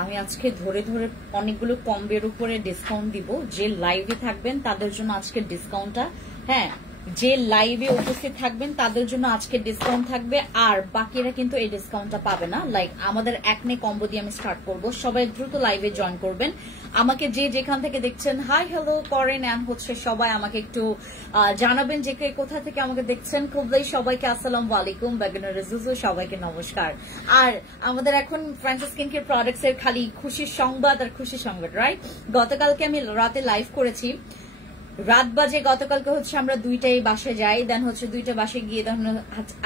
আমি আজকে ধরে ধরে অনেকগুলো কম্বের উপরে ডিসকাউন্ট দিব। যে লাইভে থাকবেন তাদের জন্য আজকে ডিসকাউন্টটা, হ্যাঁ যে লাইভে উপস্থিত থাকবেন তাদের জন্য আজকে ডিসকাউন্ট থাকবে, আর বাকিরা কিন্তু এই ডিসকাউন্টটা পাবে না। লাইক আমাদের একনে কম্বো দিয়ে আমি স্টার্ট করব, সবাই দ্রুত লাইভে জয়েন করবেন। আমাকে যে যেখান থেকে দেখছেন হাই হ্যালো করেন, এন্ড হচ্ছে সবাই আমাকে একটু জানাবেন যে কে কোথা থেকে আমাকে দেখছেন। খুবই সবাইকে আসসালামু আলাইকুম, বেগনার জুজু সবাইকে নমস্কার। আর আমাদের এখন ফ্রান্সিস স্কিন কেয়ার প্রোডাক্টস এর খালি খুশির সংবাদ আর খুশির সংবাদ, রাইট? গতকালকে আমি রাতে লাইভ করেছি, রাত বাজে গতকালকে হচ্ছে আমরা 2টায় বাসে যাই, দেন হচ্ছে 2টা বাসে গিয়ে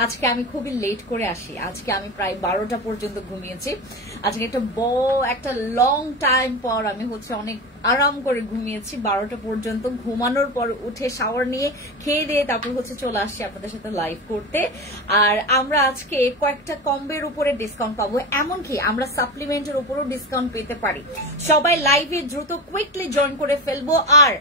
আজকে আমি খুবই লেট করে আসি। আজকে আমি প্রায় 12টা পর্যন্ত ঘুমিয়েছি। আজকে একটা লং টাইম পর আমি হচ্ছে অনেক আরাম করে ঘুমিয়েছি 12টা পর্যন্ত। ঘুমানোর পর উঠে শাওয়ার নিয়ে খেয়ে দিয়ে তারপর হচ্ছে চলে আসছি আপনাদের সাথে লাইভ করতে। আর আমরা আজকে কয়েকটা কম্বের উপরে ডিসকাউন্ট পাবো, এমনকি আমরা সাপ্লিমেন্টের উপরও ডিসকাউন্ট পেতে পারি। সবাই লাইভে দ্রুত কুইকলি জয়েন করে ফেলবো। আর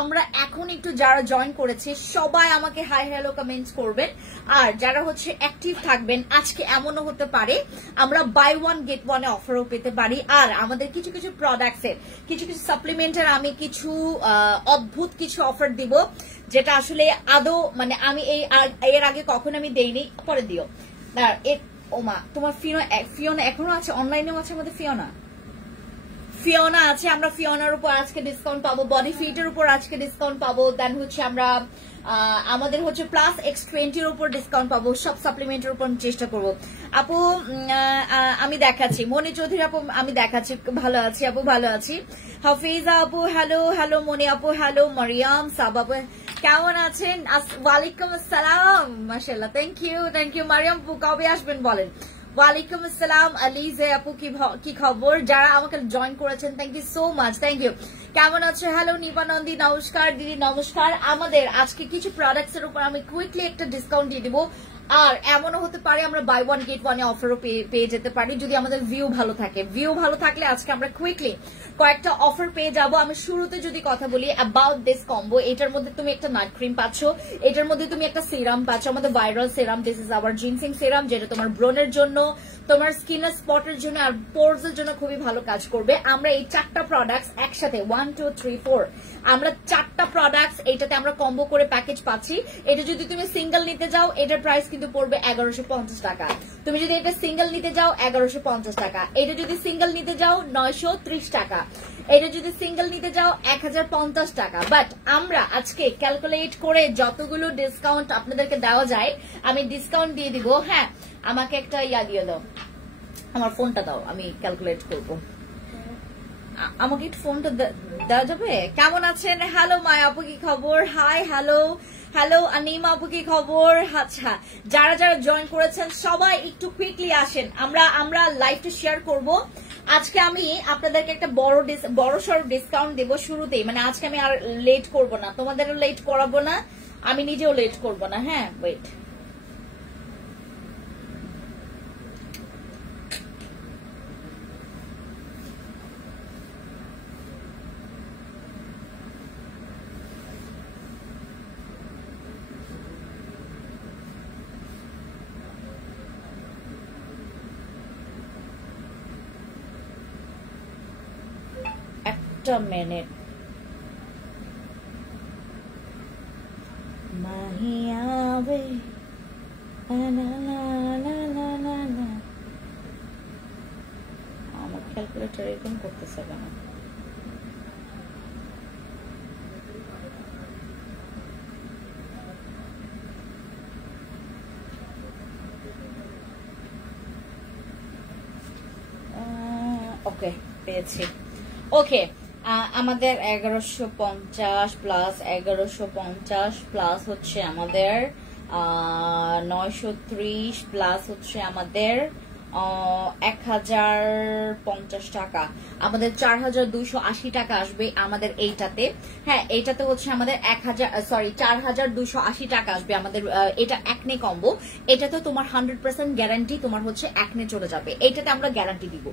আমরা এখন একটু যারা জয়েন করেছে সবাই আমাকে হাই হ্যালো কমেন্টস করবেন। আর যারা হচ্ছে অ্যাক্টিভ থাকবেন, আজকে এমনও হতে পারে আমরা বাই ওয়ান গেট ওয়ানে অফারও পেতে পারি। আর আমাদের কিছু কিছু প্রোডাক্টসের কিছু কিছু সাপ্লিমেন্টের আমি কিছু অদ্ভুত কিছু অফার দিব, যেটা আসলে আদৌ মানে আমি এর আগে কখনো আমি দেইনি। পরে দিও না ওমা, তোমার ফিওনা এখনো আছে, অনলাইনেও আছে আমাদের ফিওনা আছে। আমরা ফিওনার উপর আজকে ডিসকাউন্ট পাবো, বডি ফিটের উপর আজকে ডিসকাউন্ট পাবো, দেন হচ্ছে আমরা আমাদের হচ্ছে প্লাস X20 উপর ডিসকাউন্ট পাবো। সব সাপ্লিমেন্টের উপর আমি চেষ্টা করবো। আপু আমি দেখাচ্ছি, মনি চৌধুরী আপু আমি দেখাচ্ছি, ভালো আছি আপু, ভালো আছি। হাফিজা আপু হ্যালো, হ্যালো মনি আপু হ্যালো, মারিয়াম সাব আপু কেমন আছেন? ওয়ালাইকুম আসসালাম, মাশাআল্লাহ, থ্যাংক ইউ মারিয়াম আপু, কবে আসবেন বলেন? ওয়ালাইকুম আসসালাম আলিজে আপু, কি খবর? যারা আমাকে জয়েন করেছেন thank you so much, thank you. কেমন আছে? হ্যালো নিপানন্দি নমস্কার, দিদি নমস্কার। আমাদের আজকে কিছু প্রোডাক্টস এর উপর আমি কুইকলি একটা ডিসকাউন্ট দিয়ে দিব। আর এমনও হতে পারে আমরা বাই ওয়ান গেট ওয়ানে অফারও পেয়ে যেতে পারি, যদি আমাদের ভিউ ভালো থাকে। ভিউ ভালো থাকলে আজকে আমরা কুইকলি কয়েকটা অফার পেয়ে যাব। আমি শুরুতে যদি কথা বলি অ্যাবাউট দিস কম্বো, এটার মধ্যে তুমি একটা নাইট ক্রিম পাচ্ছ, এটার মধ্যে তুমি একটা সিরাম পাচ্ছ, আমাদের viral serum. This is our ginseng serum, যেটা তোমার ব্রনের জন্য, তোমার স্কিনের স্পটের জন্য আর পোরস এর জন্য খুবই ভালো কাজ করবে। আমরা এই 4টা প্রোডাক্টস একসাথে 1 2 3 4 আমরা 4টা প্রোডাক্টস এইটাতে আমরা কম্বো করে প্যাকেজ পাচ্ছি। এটা যদি তুমি সিঙ্গেল নিতে যাও এটার প্রাইস কিন্তু পড়বে 1150 টাকা। তুমি যদি এটা সিঙ্গেল নিতে যাও 1150 টাকা। এটা যদি সিঙ্গেল নিতে যাও 930 টাকা। এটা যদি সিঙ্গেল নিতে যাও 1050 টাকা। বাট আমরা আজকে ক্যালকুলেট করে যতগুলো ডিসকাউন্ট আপনাদেরকে দেওয়া যায় আমি ডিসকাউন্ট দিয়ে দিব। হ্যাঁ, আমাকে একটা দিয়ে দাও, আমার ফোনটা দাও, আমি ক্যালকুলেট করব। আমাকে একটু ফোনটা দেওয়া যাবে? কেমন আছেন? হ্যালো মায়া আপু, কি খবর? হাই হ্যালো হ্যালো আনিমা আপু, কি খবর? আচ্ছা, যারা যারা জয়েন করেছেন সবাই একটু কুইকলি আসেন, আমরা লাইভটা শেয়ার করব। আজকে আমি আপনাদেরকে একটা বড় সড় ডিসকাউন্ট দেব শুরুতেই। মানে আজকে আমি আর লেট করব না, তোমাদেরও লেট করাবো না, আমি নিজেও লেট করব না। হ্যাঁ, ওয়েট, মিনিট। মাহিয়াবে আমার ক্যালকুলেটর এরকম করতেছে কেন? ওকে, পেয়েছি। ওকে, আমাদের 1150 প্লাস 1150 প্লাস হচ্ছে আমাদের 930 প্লাস হচ্ছে আমাদের 1050 টাকা, আমাদের 4280 টাকা আসবে আমাদের এইটাতে। হ্যাঁ, এইটাতে হচ্ছে আমাদের 4280 টাকা আসবে আমাদের। এটা একনে কম্বো, এটাতে তোমার 100% গ্যারান্টি, তোমার হচ্ছে একনে চলে যাবে। এইটাতে আমরা গ্যারান্টি দিব,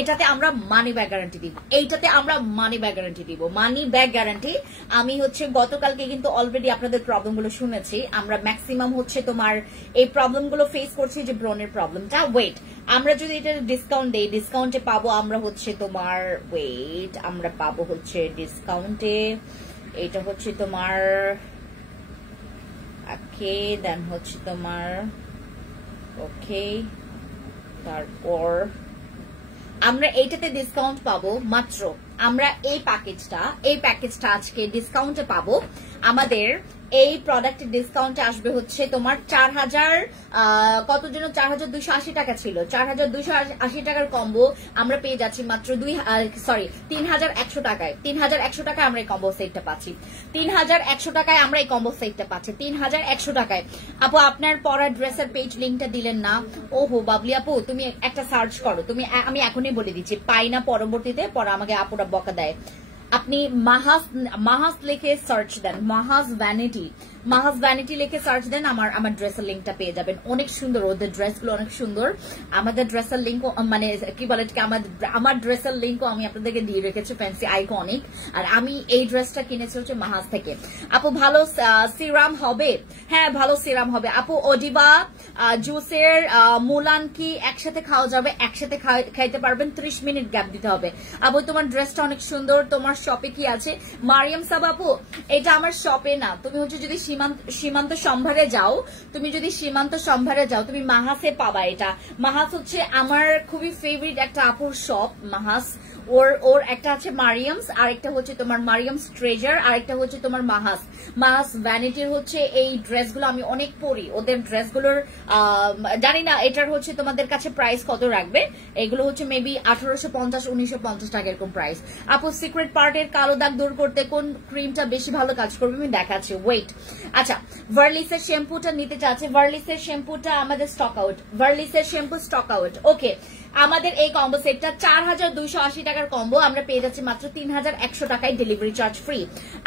এটাতে আমরা মানি ব্যাগ গ্যারান্টি দিব, এইটাতে আমরা মানি ব্যাগ গ্যারান্টি দিব, মানি ব্যাগ গ্যারান্টি। আমি হচ্ছে গতকালকে কিন্তু অলরেডি আপনাদের প্রবলেমগুলো শুনেছি। আমরা ম্যাক্সিমাম হচ্ছে তোমার এই প্রবলেমগুলো ফেস করছি, যে ব্রনের প্রবলেমটা। ওয়েট, আমরা যদি এটা ডিসকাউন্ট দেই, ডিসকাউন্টে পাবো আমরা হচ্ছে তোমার ওয়েট, আমরা পাবো হচ্ছে ডিসকাউন্টে এটা হচ্ছে তোমার ওকে, দেন হচ্ছে তোমার ওকে, তারপর আমরা এইটাতে ডিসকাউন্ট পাবো মাত্র, আমরা এই প্যাকেজটা আজকে ডিসকাউন্টে পাবো। আমাদের এই প্রোডাক্টের ডিসকাউন্টে আসবে হচ্ছে তোমার 4000 কত যেন 4280 টাকা ছিল, 4280 টাকার কম্বো আমরা পেয়ে যাচ্ছি মাত্র 3100 টাকায়। 3100 টাকায় আমরা এই কম্বো সেটটা পাচ্ছি, 3100 টাকায় আমরা এই কম্বো সেটটা পাচ্ছি, 3100 টাকায়। আপু আপনার পরা ড্রেসের পেজ লিঙ্কটা দিলেন না। ওহো বাবলি আপু, তুমি একটা সার্চ করো, তুমি, আমি এখনই বলে দিচ্ছি, পাই না পরবর্তীতে, পরে আমাকে আপুরা বকা দেয়। আপনি মাহাস লিখে সার্চ দেন, মাহাস ভ্যানিটি লিখে সার্চ দেন, আমার ড্রেসের লিঙ্কটা পেয়ে যাবেন। অনেক সুন্দর, ওদের ড্রেসগুলো অনেক সুন্দর। আমাদের ড্রেসের লিঙ্ক মানে কি বলে, আমার ড্রেসের লিঙ্কও আমি আপনাদেরকে দিয়ে রেখেছি, ফ্যান্সি আইকনিক। আর আমি এই ড্রেসটা কিনেছি হচ্ছে মাহাস থেকে। আপু ভালো সিরাম হবে? হ্যাঁ ভালো সিরাম হবে আপু। ওডিবা জুসের মুলান কি একসাথে খাওয়া যাবে? একসাথে খাইতে পারবেন, 30 মিনিট গ্যাপ দিতে হবে। আপু তোমার ড্রেসটা অনেক সুন্দর, তোমার শপে কি আছে? মারিয়াম সাব আপু, এটা আমার শপে না, তুমি হচ্ছে যদি সীমান্ত সম্ভারে যাও, তুমি মাহাসে পাবা। এটা মাহাস হচ্ছে আমার খুবই ফেভারিট একটা আপুর শপ, মাহাস। ওর একটা আছে মারিয়ামস, আর একটা হচ্ছে তোমার মারিয়ামস ট্রেজার, আর একটা হচ্ছে তোমার মাহাস ভ্যানিটির হচ্ছে এই ড্রেসগুলো আমি অনেক পরি। ওদের ড্রেসগুলোর জানি না এটার হচ্ছে তোমাদের কাছে প্রাইস কত রাখবে, এগুলো হচ্ছে মেবি 1850-1950 টাকা এরকম প্রাইস। আপু সিক্রেট পার্টের কালো দাগ দূর করতে কোন ক্রিমটা বেশি ভালো কাজ করবে? আমি দেখাচ্ছি, ওয়েট। আচ্ছা, ভার্লিসের শ্যাম্পুটা নিতে চাচ্ছে, ভার্লিসের শ্যাম্পুটা আমাদের স্টক আউট, ভার্লিসের শ্যাম্পু স্টক আউট। ওকে, আমাদের এই কম্বো সেটটা 4280 টাকার কম্বো আমরা পেয়ে যাচ্ছি মাত্র 3100 টাকায়, ডেলিভারি চার্জ ফ্রি।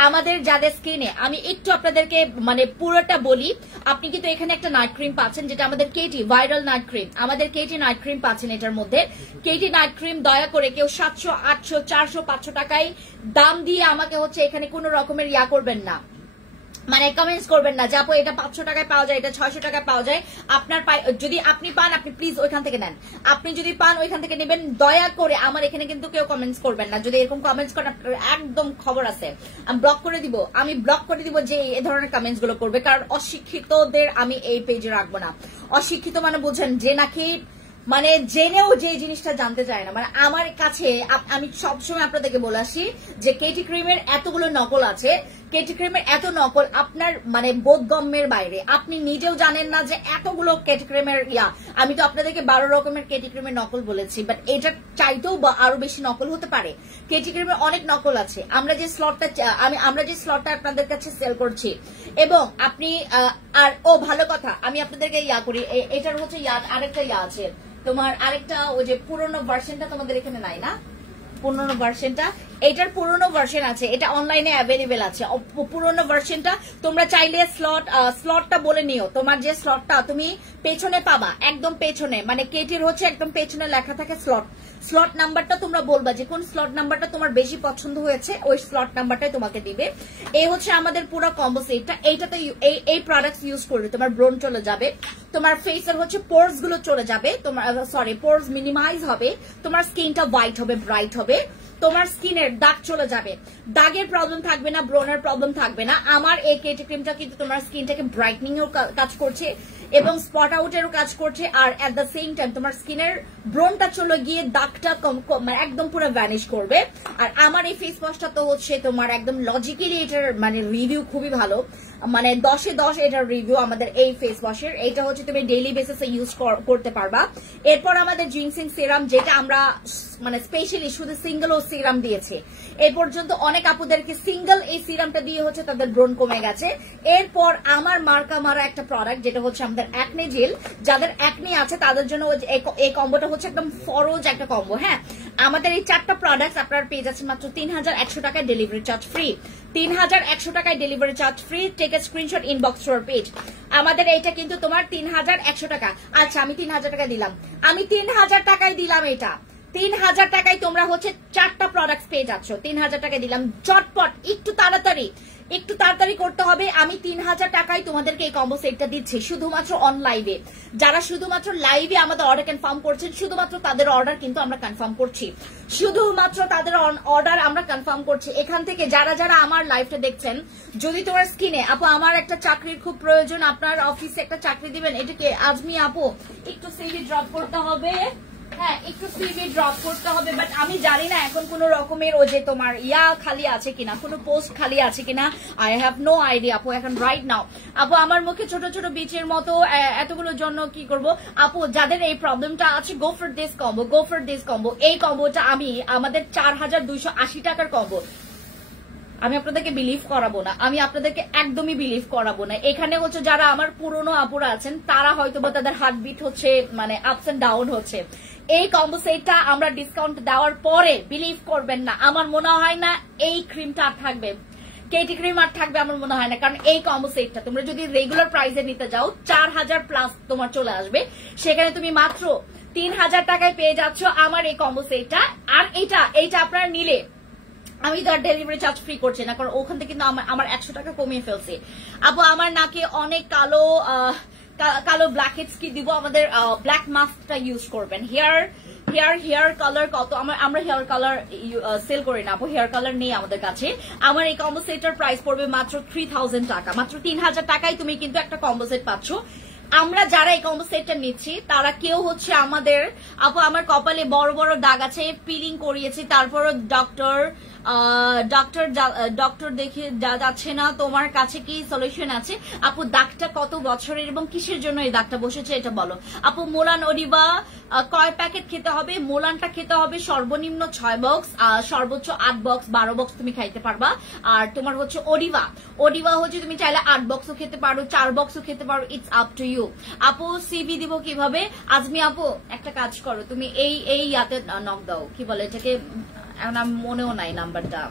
আমাদের যাদের স্কিনে, আমি একটু আপনাদেরকে মানে পুরোটা বলি, আপনি কিন্তু এখানে একটা নাইট ক্রিম পাচ্ছেন, যেটা আমাদের কেটি ভাইরাল নাইট ক্রিম, আমাদের কেটি নাইট ক্রিম পাচ্ছেন। এটার মধ্যে কেটি নাইট ক্রিম দয়া করে কেউ 700, 800, 400, 500 টাকায় দাম দিয়ে আমাকে হচ্ছে এখানে কোনো রকমের ইয়া করবেন না, মানে কমেন্টস করবেন না যে আপু এটা 500 টাকায় পাওয়া যায়, এটা 600 টাকায় পাওয়া যায়। আপনার যদি আপনি পান, আপনি প্লিজ ওইখান থেকে নেন, আপনি যদি পান ওইখান থেকে নেবেন। দয়া করে আমার এখানে কিন্তু কেউ কমেন্টস করবেন না, যদি এরকম কমেন্টস করেন আপনার একদম খবর আছে, আমি ব্লক করে দিব যে এই ধরনের কমেন্টস গুলো করবে, কারণ অশিক্ষিতদের আমি এই পেজে রাখবো না। অশিক্ষিত মানে বুঝেন, যে নাকি মানে জেনেও যে জিনিসটা জানতে চায় না। মানে আমার কাছে আমি সবসময় আপনাদেরকে বলে আসি যে কেটি ক্রিমের এতগুলো নকল আছে, কেটি ক্রিমের এত নকল আপনার মানে বোধগম্যের বাইরে, আপনি নিজেও জানেন না যে এতগুলো কেটি ক্রিমের আমি তো আপনাদেরকে 12 রকমের কেটি ক্রিমের নকল বলেছি, বাট এটা চাইতেও আরো বেশি নকল হতে পারে। কেটি ক্রিমের অনেক নকল আছে। আমরা যে স্লটটা আপনাদের কাছে সেল করছি, এবং আপনি আর ভালো কথা, আমি আপনাদেরকে করি, এটার হচ্ছে আরেকটা আছে তোমার, আরেকটা ওই যে পুরোনো ভার্সনটা তোমাদের এখানে নাই না, পুরোনো ভার্সনটা, এটার পুরোনো ভার্সন আছে, এটা অনলাইনে অ্যাভেলেবেল আছে। পুরোনো ভার্সনটা তোমরা চাইলে স্লটটা বলে নিও, তোমার যে স্লটটা তুমি পেছনে পাবা, একদম পেছনে, মানে কেটির হচ্ছে একদম পেছনে লেখা থাকে স্লট নাম্বারটা তোমরা বলবা যে কোন স্লট নাম্বারটা তোমার বেশি পছন্দ হয়েছে, ওই স্লট নাম্বারটাই তোমাকে দিবে। এই হচ্ছে আমাদের পুরো কম্বো সেটটা। এইটাতে এই প্রোডাক্টস ইউজ করলে তোমার ব্রোন চলে যাবে, তোমার ফেসের হচ্ছে পোর্স গুলো চলে যাবে, তোমার পোর্স মিনিমাইজ হবে, তোমার স্কিনটা হোয়াইট হবে, ব্রাইট হবে, তোমার স্কিনের দাগ চলে যাবে, দাগের প্রবলেম থাকবে না, ব্রনের প্রবলেম থাকবে না। আমার এই কেটি ক্রিমটা কিন্তু তোমার স্কিনটাকে ব্রাইটনিং এর কাজ করছে এবং স্পট আউটেরও কাজ করছে, আর এট দ্য সেম টাইম তোমার স্কিনের ব্রনটা চলে গিয়ে দাগটা একদম পুরো ভ্যানিশ করবে। আর আমার এই ফেস ওয়াশটা তো হচ্ছে তোমার একদম লজিক্যালি, এটার মানে রিভিউ খুবই ভালো, মানে 10-এ 10 এটার রিভিউ আমাদের এই ফেস ওয়াশের। এটা হচ্ছে তুমি ডেইলি বেসিসে ইউজ করতে পারবা। এরপর আমাদের জিনসিং সিরাম, যেটা আমরা মানে স্পেশালি শুধু সিঙ্গেল ও সিরাম দিয়েছে। এই পর্যন্ত অনেক আপুদেরকে সিঙ্গেল এই সিরামটা দিয়ে হচ্ছে তাদের ব্রণ কমে গেছে। এরপর আমার মার্কা মারা একটা প্রোডাক্ট, যেটা হচ্ছে আমাদের অ্যাকনে জেল, যাদের অ্যাকনে আছে তাদের জন্য এই কম্বোটা হচ্ছে একদম ফরজ একটা কম্বো। হ্যাঁ, আমাদের এই 4টা প্রোডাক্ট আপনারা পেয়ে যাচ্ছেন মাত্র 3100 টাকায়, ডেলিভারি চার্জ ফ্রি। 3100 টাকায় delivery charge free. Take a screenshot, inbox to our page. আমাদের এইটা কিন্তু তোমার 3100 টাকা। আচ্ছা, আমি 3000 টাকা দিলাম, আমি 3000 টাকায় দিলাম। এটা 3000 টাকায় তোমরা হচ্ছে 4টা প্রোডাক্ট পেয়ে যাচ্ছ, 3000 টাকায় দিলাম। চটপট একটু তাড়াতাড়ি একটু তাড়াতাড়ি করতে হবে। আমি 3000 টাকায় তোমাদেরকে এই কম্বো সেটটা দিচ্ছি শুধুমাত্র অন লাইভে। যারা শুধুমাত্র লাইভে আমাদের অর্ডার কনফার্ম করছেন, শুধুমাত্র তাদের অর্ডার কিন্তু আমরা কনফার্ম করছি, শুধুমাত্র তাদের অর্ডার আমরা কনফার্ম করছি। এখান থেকে যারা যারা আমার লাইভটা দেখছেন, যদি তোমার স্ক্রিনে আপু আমার একটা চাকরির খুব প্রয়োজন, আপনার অফিসে একটা চাকরি দিবেন, এটাকে আজমি আপু একটু সিভি ড্রপ করতে হবে, হ্যাঁ একটু সিভি ড্রপ করতে হবে। বাট আমি জানি না এখন কোন রকমের ও যে তোমার ইয়া খালি আছে কিনা, কোনো পোস্ট খালি আছে কিনা, আই হ্যাভ নো আইডিয়া আপু এখন রাইট নাও। আপু আমার মুখে ছোট ছোট বিচের মতো এতগুলোর জন্য কি করব আপু? যাদের এই প্রবলেমটা আছে, গো for this combo, go for this combo. এই কম্বোটা আমি আমাদের 4280 টাকার কম্বো, আমি আপনাদেরকে বিলিভ করাবো না, আমি আপনাদেরকে একদমই বিলিভ করাবো না। এখানে হচ্ছে যারা আমার পুরনো আপুরা আছেন, তারা হয়তো বা তাদের হার্টবিট হচ্ছে মানে আপস এন্ড ডাউন হচ্ছে। এই কম্বো সেটটা আমরা ডিসকাউন্ট দেওয়ার পরে বিলিভ করবেন না, আমার মনে হয় না এই ক্রিমটা আর থাকবে, কেটি ক্রিম আর থাকবে আমার মনে হয় না। কারণ এই কম্বো সেটটা তোমরা যদি রেগুলার প্রাইসে নিতে যাও 4000 প্লাস তোমার চলে আসবে, সেখানে তুমি মাত্র 3000 টাকায় পেয়ে যাচ্ছ আমার এই কম্বো সেটটা। আর এইটা আপনারা নিলে আমি তো আর ডেলিভারি চার্জ ফ্রি করছি না, কারণ ওখান থেকে কিন্তু আমার 100 টাকা কমিয়ে ফেলছি। আপু আমার নাকে অনেক কালো কালো ব্ল্যাক হেডস কি দিব? আমাদের ব্ল্যাক মাস্কটা ইউজ করবেন। হেয়ার কালার কত? আমরা হেয়ার কালার সেল করি না আপু, হেয়ার কালার নেই আমাদের কাছে। আমার এই কম্বো সেটটার প্রাইস পড়বে মাত্র 3000 টাকা, মাত্র 3000 টাকায় তুমি কিন্তু একটা কম্বো সেট পাচ্ছ। আমরা যারা এই কম্বো সেটটা নিচ্ছি তারা কেউ হচ্ছে আমাদের আপু আমার কপালে বড় বড় দাগ আছে, পিলিং করিয়েছি, তারপরও ডক্টর দেখে যাচ্ছে না, তোমার কাছে কি সলিউশন আছে? আপু দাগটা কত বছরের এবং কিসের জন্য এই দাগটা বসেছে এটা বলো। আপু মোলান অডিবা কয় প্যাকেট খেতে হবে? মোলানটা খেতে হবে সর্বনিম্ন 6 বক্স, সর্বোচ্চ 8 বক্স 12 বক্স তুমি খাইতে পারবা। আর তোমার হচ্ছে ওডিবা হচ্ছে তুমি চাইলে 8 বক্সও খেতে পারো, 4 বক্সও খেতে পারো, ইটস আপ টু ইউ। আপু সিভি দিব কিভাবে? আজমি আপু একটা কাজ করো, তুমি এই ইয়াতে নক দাও, কি বলে এটাকে, এখন আমি মনেও নাই নাম্বারটা।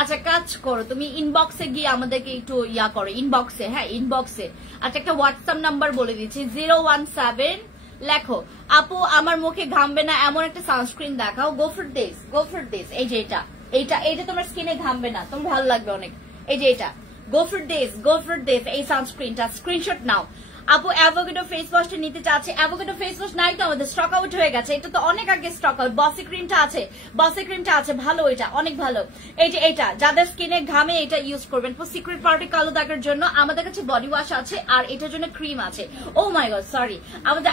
আচ্ছা কাজ করো, তুমি ইনবক্সে গিয়ে আমাদেরকে একটু ইয়া করো, ইনবক্সে, হ্যাঁ ইনবক্সে। আচ্ছা একটা হোয়াটসঅ্যাপ নাম্বার বলে দিচ্ছি, 017 লেখো। আপু আমার মুখে ঘামবে না এমন একটা সানস্ক্রিন দেখাও, গো ফর দিস। এই যে এটা তোমার স্কিনে ঘামবে না, তোমার ভালো লাগবে অনেক। এই যে এটা গো ফর দিস এই সানস্ক্রিনটা স্ক্রিনশট নাও। আপু অ্যাভোকাডো ফেস ওয়াশটা নিতে চাচ্ছে, অ্যাভোকাডো ফেস ওয়াশ নাই তো আমাদের, স্টক আউট হয়ে গেছে, এটা তো অনেক আগে স্টক আউট। বসি ক্রিমটা আছে ভালো, এটা অনেক ভালো। এই যে এটা যাদের স্কিনে ঘামে এটা ইউজ করবেন। সিক্রেট পার্টি কালো দাগের জন্য আমাদের কাছে বডি ওয়াশ আছে, আর এটার জন্য ক্রিম আছে। ও মাই গড সরি, আমাদের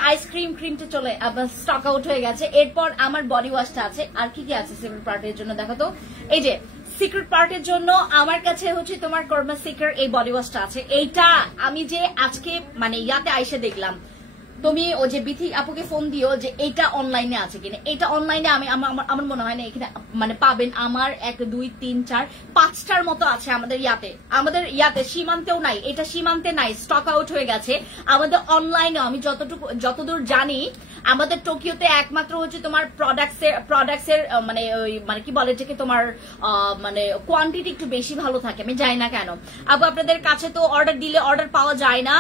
ক্রিমটা চলে স্টক আউট হয়ে গেছে। এরপর আমার বডি ওয়াশটা আছে, আর কি কি আছে সিক্রেট পার্টির জন্য দেখো তো। এই যে সিক্রেট পার্টের জন্য আমার কাছে হচ্ছে তোমার কর্মা সিক্রেট এই বডি ওয়াশটা আছে। এইটা আমি যে আজকে মানে ইয়াতে আইসে দেখলাম, তুমি ও যে বিথি আপুকে ফোন দিও যে এইটা অনলাইনে আছে কিনা। এটা অনলাইনে আমার মনে হয় না এখানে মানে পাবেন। আমার 1 2 3 4 5টার মতো আছে আমাদের ইয়াতে সীমান্তেও নাই, এটা সীমান্তে নাই, স্টক আউট হয়ে গেছে। আমাদের অনলাইনে আমি যতদূর জানি আমাদের টোকিওতে একমাত্র হচ্ছে তোমার প্রোডাক্টসের মানে কি বলে এটাকে, তোমার মানে কোয়ান্টিটি একটু বেশি ভালো থাকে, আমি জানি না কেন। আপু আপনাদের কাছে তো অর্ডার দিলে অর্ডার পাওয়া যায় না,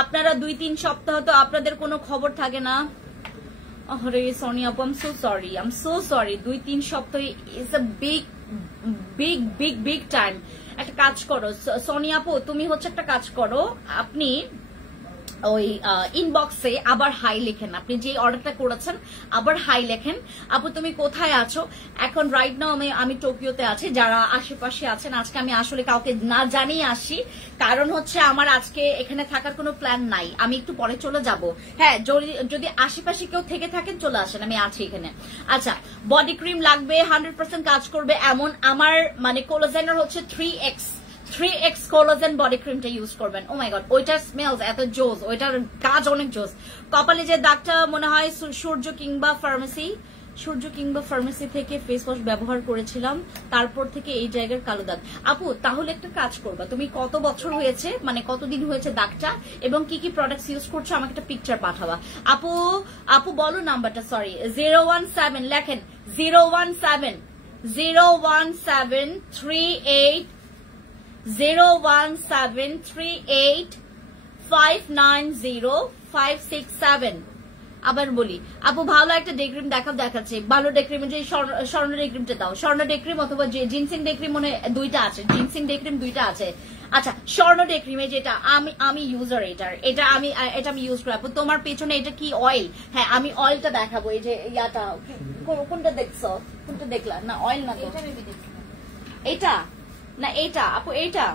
আপনারা 2-3 সপ্তাহ তো আপনাদের কোনো খবর থাকে না। আরে সোনিয়া আপু আই এম সো সরি 2-3 সপ্তাহ ইজ আ বিগ টাইম। একটা কাজ করো সোনিয়া আপু, তুমি হচ্ছে একটা কাজ করো, আপনি ওই ইনবক্সে আবার হাই লেখেন, আপনি যে অর্ডারটা করেছেন আবার হাই লেখেন। আপু তুমি কোথায় আছো? এখন রাইট নাও আমি টোকিওতে আছি। যারা আশেপাশে আছেন, আজকে আমি আসলে কাউকে না জানিয়ে আসি, কারণ হচ্ছে আমার আজকে এখানে থাকার কোনো প্ল্যান নাই, আমি একটু পরে চলে যাব। হ্যাঁ যদি আশেপাশে কেউ থেকে থাকেন চলে আসেন, আমি আছি এখানে। আচ্ছা বডি ক্রিম লাগবে 100% কাজ করবে এমন আমার মানে কোলাজেনের হচ্ছে 3x কোলাজেন বডি ক্রিমটা ইউজ করবেন। ও মাই গড ওইটার স্মেলস এত জোস, ওইটার কাজ অনেক জোস। কপালে যে দাগটা মনে হয় সূর্য কিংবা ফার্মেসি থেকে ফেস ওয়াশ ব্যবহার করেছিলাম, তারপর থেকে এই জায়গার কালো দাগ। আপু তাহলে একটা কাজ করবা, তুমি কত বছর হয়েছে মানে কতদিন হয়েছে দাগটা এবং কি কি প্রোডাক্টস ইউজ করছো আমাকে একটা পিকচার পাঠাবা। আপু বলো নাম্বারটা, সরি 017 লেখেন, 01738 আবার বলি আপু ভালো একটা ডে ক্রিম দেখাচ্ছে, ভালো ডে ক্রিম যে স্বর্ণ ডে ক্রিমটা দাও, স্বর্ণ ডে ক্রিম অথবা জিনসিং ডে ক্রিম মনে দুইটা আছে, জিনসিং ডে ক্রিম দুইটা আছে। আচ্ছা স্বর্ণ ডে ক্রিমে যেটা আমি ইউজার, এটা আমি ইউজ করি। আপু তোমার পেছনে এটা কি অয়েল? হ্যাঁ আমি অয়েলটা দেখাবো, এই যে ইয়াটা কোনটা দেখছো, কোনটা দেখলা না? অয়েল না তো এটা না, এইটা আপু, এইটা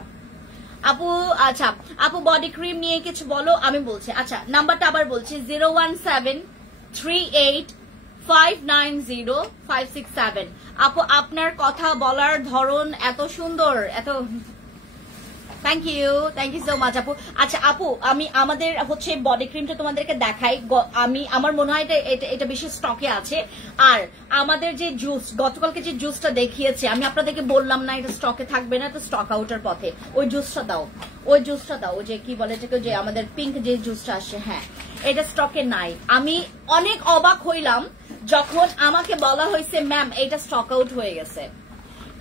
আপু। আচ্ছা আপু বডি ক্রিম নিয়ে কিছু বলো, আমি বলছি। আচ্ছা নাম্বারটা আবার বলছি 01738590567। আপু আপনার কথা বলার ধরন এত সুন্দর, এত থ্যাংক ইউ সো মাচ আপু। আচ্ছা আপু আমি আমাদের হচ্ছে বডি ক্রিমটা তোমাদেরকে দেখাই, আমার মনে হয় এটা বেশি স্টকে আছে। আর আমাদের যে জুস, গতকালকে যে জুসটা দেখিয়েছে আমি আপনাদেরকে বললাম না এটা স্টকে থাকবে না, তো স্টক আউটের পথে। ওই জুসটা দাও, ওই যে কি বলে এটাকে, যে আমাদের পিঙ্ক যে জুসটা আসে, হ্যাঁ এটা স্টকে নাই। আমি অনেক অবাক হইলাম যখন আমাকে বলা হয়েছে ম্যাম এটা স্টক আউট হয়ে গেছে।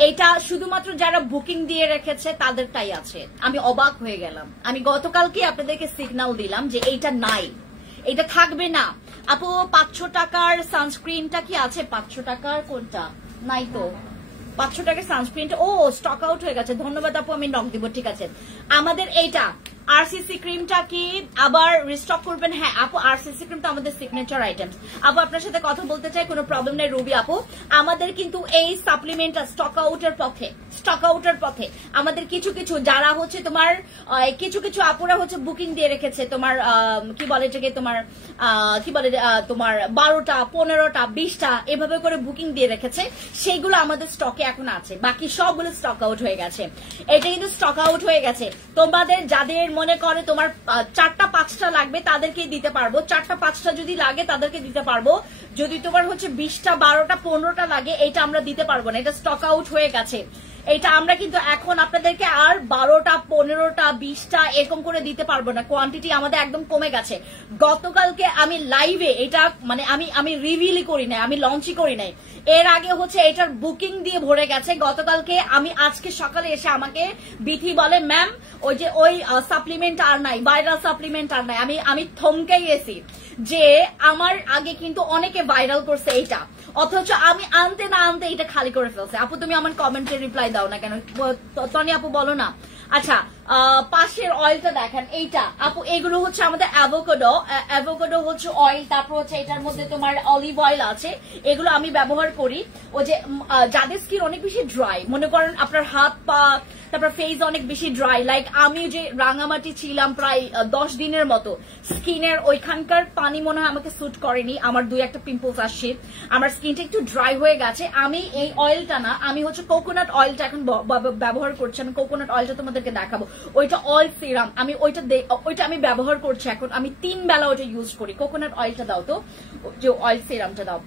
এটা শুধুমাত্র যারা বুকিং দিয়ে রেখেছে তাদেরটাই আছে। আমি অবাক হয়ে গেলাম। আমি গতকালকে আপনাদেরকে সিগন্যাল দিলাম যে এইটা নাই, এটা থাকবে না। আপু 500 টাকার সানস্ক্রিনটা কি আছে? 500 টাকার কোনটা? নাই তো। 500 টাকার সানস্ক্রিনটা ও স্টক আউট হয়ে গেছে। ধন্যবাদ আপু, আমি নক দিব। ঠিক আছে আমাদের এইটা আরসিসি ক্রিমটা কি আবার রিস্টক করবেন? হ্যাঁ আপু আরসিসি ক্রিমটা আমাদের সিগনেচার আইটেমস। আপু আপনার সাথে কথা বলতে চাই, কোনো প্রবলেম নাই রুবি আপু। আমাদের কিন্তু এই সাপ্লিমেন্টটা স্টক আউটের পথে। আমাদের কিছু যারা হচ্ছে তোমার কিছু আপুরা হচ্ছে বুকিং দিয়ে রেখেছে তোমার কি বলে এটাকে, তোমার কি বলে তোমার 12টা 15টা 20টা এভাবে করে বুকিং দিয়ে রেখেছে, সেইগুলো আমাদের স্টকে এখন আছে। বাকি সবগুলো স্টক আউট হয়ে গেছে। এটা কিন্তু স্টক আউট হয়ে গেছে। তোমাদের যাদের মনে করে তোমার 4টা 5টা লাগবে তাদেরকেই দিতে পারবো, 4টা 5টা যদি লাগে তাদেরকে দিতে পারবো। যদি তোমার হচ্ছে 20টা 12টা 15টা লাগে এটা আমরা দিতে পারবো না, এটা স্টক আউট হয়ে গেছে। এটা আমরা কিন্তু এখন আপনাদেরকে আর 12টা 15টা 20টা এরকম করে দিতে পারবো না, কোয়ান্টিটি আমাদের একদম কমে গেছে। গতকালকে আমি লাইভে এটা মানে আমি রিভিলই করি নাই, আমি লঞ্চই করি নাই, এর আগে হচ্ছে এটার বুকিং দিয়ে ভরে গেছে। গতকালকে আমি আজকে সকালে এসে আমাকে বিথি বলে ম্যাম ওই সাপ্লিমেন্ট আর নাই, ভাইরাল সাপ্লিমেন্ট আর নাই। আমি থমকে গেছি যে আমার আগে কিন্তু অনেকে ভাইরাল করছে এইটা, অথচ আমি আনতে না আনতে এটা খালি করে ফেলছে। আপু তুমি আমার কমেন্টে রিপ্লাই দাও না কেন, তনি আপু বলো না। আচ্ছা পাশের অয়েলটা দেখেন, এইটা আপু এগুলো হচ্ছে আমাদের অ্যাভোকাডো হচ্ছে অয়েল, তারপর হচ্ছে এটার মধ্যে তোমার অলিভ অয়েল আছে, এগুলো আমি ব্যবহার করি। ও যে যাদের স্কিন অনেক বেশি ড্রাই, মনে করেন আপনার হাত পা তারপর ফেস অনেক বেশি ড্রাই, লাইক আমি যে রাঙামাটি ছিলাম প্রায় 10 দিনের মতো, স্কিনের ওইখানকার পানি মনে হয় আমাকে স্যুট করেনি, আমার 2-1টা পিম্পলস আসছে, আমার স্কিনটা একটু ড্রাই হয়ে গেছে। আমি এই অয়েলটা না, আমি হচ্ছে কোকোনাট অয়েলটা এখন ব্যবহার করছি। আমি কোকোনাট অয়েলটা তোমাদেরকে দেখাবো, ওইটা অয়েল সিরাম, আমি ওইটা আমি ব্যবহার করছি এখন। আমি 3 বেলা ওইটা ইউজ করি। কোকোনাট অয়েলটা দাও তো, যে অয়েল সিরামটা দাও।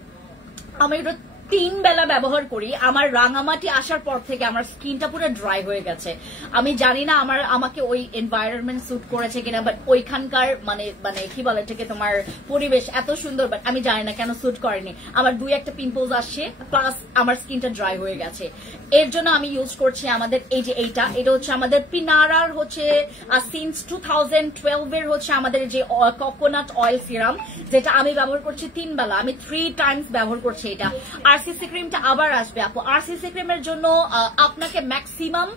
আমি ওটা 3 বেলা ব্যবহার করি। আমার রাঙামাটি আসার পর থেকে আমার স্কিনটা পুরো ড্রাই হয়ে গেছে। আমি জানি না আমাকে ওই এনভায়রনমেন্ট স্যুট করেছে কিনা, বাট ওইখানকার মানে কি বলে এটাকে, তোমার পরিবেশ এত সুন্দর, বাট আমি জানি না কেন স্যুট করেনি। আমার 2-1টা পিম্পলস আসছে, প্লাস আমার স্কিনটা ড্রাই হয়ে গেছে। এর জন্য আমি ইউজ করছি আমাদের এই যে এটা হচ্ছে আমাদের পিনারার হচ্ছে সিন্স 2012 এর হচ্ছে আমাদের যে কোকোনাট অয়েল সিরাম, যেটা আমি ব্যবহার করছি 3 বেলা। আমি 3 টাইমস ব্যবহার করছি এটা। আরসিসি ক্রিমটা আবার আসবে আপু। আরসিসি ক্রিমের জন্য আপনাকে ম্যাক্সিমাম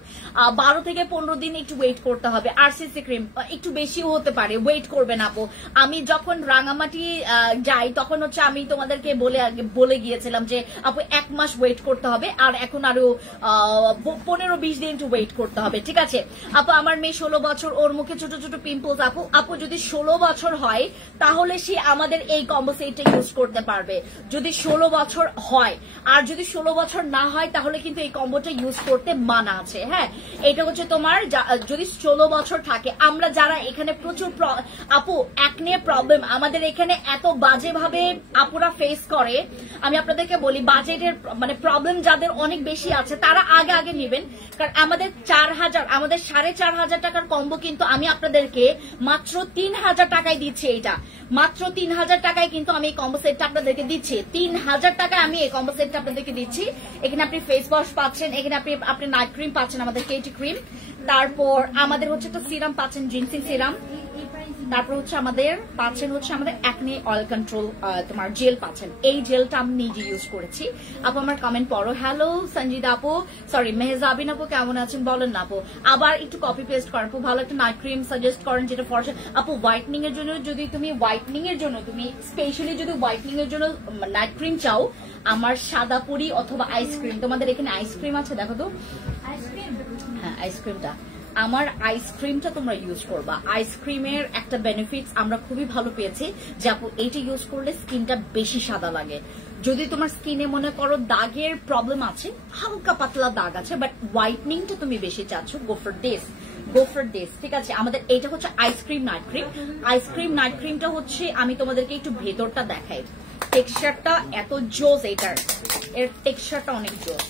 12 থেকে 15 দিন একটু ওয়েট করতে হবে। আরসিসি ক্রিম একটু বেশিও হতে পারে, ওয়েট করবেন আপু। আমি যখন রাঙামাটি যাই তখন হচ্ছে আমি তোমাদেরকে বলে গিয়েছিলাম যে আপু 1 মাস ওয়েট করতে হবে, আর এখন আরো 15-20 দিন একটু ওয়েট করতে হবে। ঠিক আছে আপু, আমার মেয়ে 16 বছর, ওর মুখে ছোট ছোট পিম্পলস। আপু যদি 16 বছর হয় তাহলে সে আমাদের এই কম্বো সেটটা ইউজ করতে পারবে, যদি 16 বছর হয়। আর যদি 16 বছর না হয় তাহলে কিন্তু এই কম্বোটা ইউজ করতে মানা আছে। হ্যাঁ এটা হচ্ছে তোমার যদি 16 বছর থাকে। আমরা যারা এখানে প্রচুর আপু একনে প্রবলেম আমাদের এখানে এত বাজে ভাবে আপুরা ফেস করে, আমি আপনাদেরকে বলি বাজেটের মানে প্রবলেম যাদের অনেক বেশি আছে তারা আগে নেবেন। কারণ আমাদের 4000 আমাদের 4500 টাকার কম্বো কিন্তু আমি আপনাদেরকে মাত্র 3000 টাকায় দিচ্ছি। এটা মাত্র 3000 টাকায় কিন্তু আমি এই কম্বো সেটটা আপনাদেরকে দিচ্ছি। 3000 টাকায় আমি এই কম্বো সেটটা আপনাদেরকে দিচ্ছি। এখানে আপনি ফেস ওয়াশ পাচ্ছেন, এখানে আপনি নাইট ক্রিম পাচ্ছেন, আমাদের কেটি ক্রিম, তারপর আমাদের হচ্ছে একটা সিরাম পাচ্ছেন, জিনসিং সিরাম। তারপর হচ্ছে আমাদের পাচ্ছেন হচ্ছে আমাদের অ্যাকনে অয়েল কন্ট্রোল তোমার জেল পাচ্ছেন। এই জেলটা আমি নিজে ইউজ করেছি। আপু আমার কমেন্ট পড়ো। হ্যালো সঞ্জিদা আপু, সরি মেহজাবিন আপু কেমন আছেন বলেন না আপু। আবার একটু কপি পেস্ট করেন আপু, ভালো একটা নাইট ক্রিম সাজেস্ট করেন যেটা ফর্সা। আপু হোয়াইটনিং এর জন্য যদি তুমি স্পেশালি যদি হোয়াইটনিং এর জন্য নাইট ক্রিম চাও, আমার সাদা পরি অথবা আইসক্রিম, তোমাদের এখানে আইসক্রিম আছে দেখো তো, হ্যাঁ আইসক্রিমটা, আমার আইসক্রিমটা তোমরা ইউজ করবা। আইসক্রিমের একটা বেনিফিটস আমরা খুবই ভালো পেয়েছি যে আপু এইটা ইউজ করলে স্কিনটা বেশি সাদা লাগে। যদি তোমার স্কিনে মনে করো দাগের প্রবলেম আছে, হালকা পাতলা দাগ আছে, বাট হোয়াইটনিংটা তুমি বেশি চাচ্ছ, গো ফর দিস, ঠিক আছে। আমাদের এইটা হচ্ছে ice cream night cream. Ice cream night ক্রিমটা হচ্ছে আমি তোমাদেরকে একটু ভেতরটা দেখাই, টেক্সচারটা এত জোস, এর টেক্সচারটা অনেক জোস,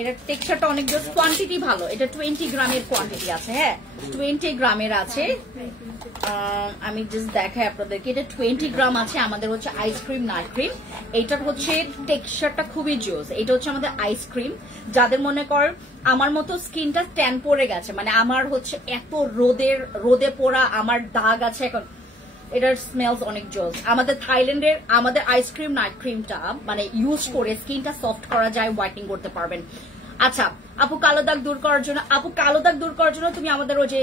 এটার টেক্সচারটা অনেক জোস, কোয়ান্টিটি ভালো। এটা 20 গ্রামের কোয়ান্টিটি আছে, হ্যাঁ 20 গ্রামের আছে। আমি জাস্ট দেখাই আপনাদেরকে, এটা 20 গ্রাম আছে। আমাদের হচ্ছে আইসক্রিম নাইট ক্রিম, এইটার হচ্ছে টেক্সচারটা খুবই জোস। এটা হচ্ছে আমাদের আইসক্রিম। যাদের মনে কর আমার মতো স্কিনটা ট্যান পড়ে গেছে, মানে আমার হচ্ছে এত রোদে পোড়া আমার দাগ আছে এখন, এটার স্মেলস অনেক জোস। আমাদের থাইল্যান্ডের আমাদের আইসক্রিম নাইট ক্রিমটা মানে ইউজ করে স্কিনটা সফট করা যায়, হোয়াইটনিং করতে পারবেন। আচ্ছা আপু কালো দাগ দূর করার জন্য তুমি আমাদের ওই যে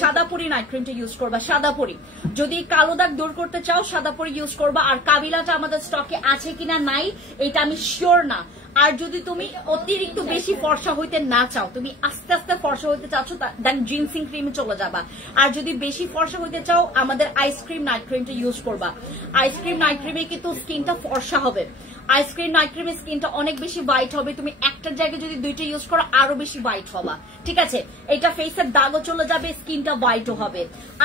সাদাপুরি নাইট ক্রিমটা ইউজ করবা। সাদাপুরি যদি কালো দাগ দূর করতে চাও সাদাপুরি ইউজ করবা। আর কাবিলাটা আমাদের স্টকে আছে কিনা নাই এটা আমি শিওর না। আর যদি তুমি অতিরিক্ত বেশি ফর্সা হইতে না চাও, তুমি আস্তে আস্তে ফর্সা হইতে চাচ্ছ, দেন জিনসিং ক্রিমে চলে যাবা। আর যদি বেশি ফর্সা হইতে চাও আমাদের আইসক্রিম নাইট ক্রিমটা ইউজ করবা। আইসক্রিম নাইট ক্রিমে কিন্তু স্কিনটা ফর্সা হবে। আইসক্রিম নাইট ক্রিমের স্কিনটা অনেক বেশি হোয়াইট হবে। তুমি একটার জায়গায় যদি দুইটা ইউজ করো আরো বেশি হোয়াইট হবা, ঠিক আছে। এটা ফেসের দাগও চলে যাবে, স্কিনটা হোয়াইটও হবে।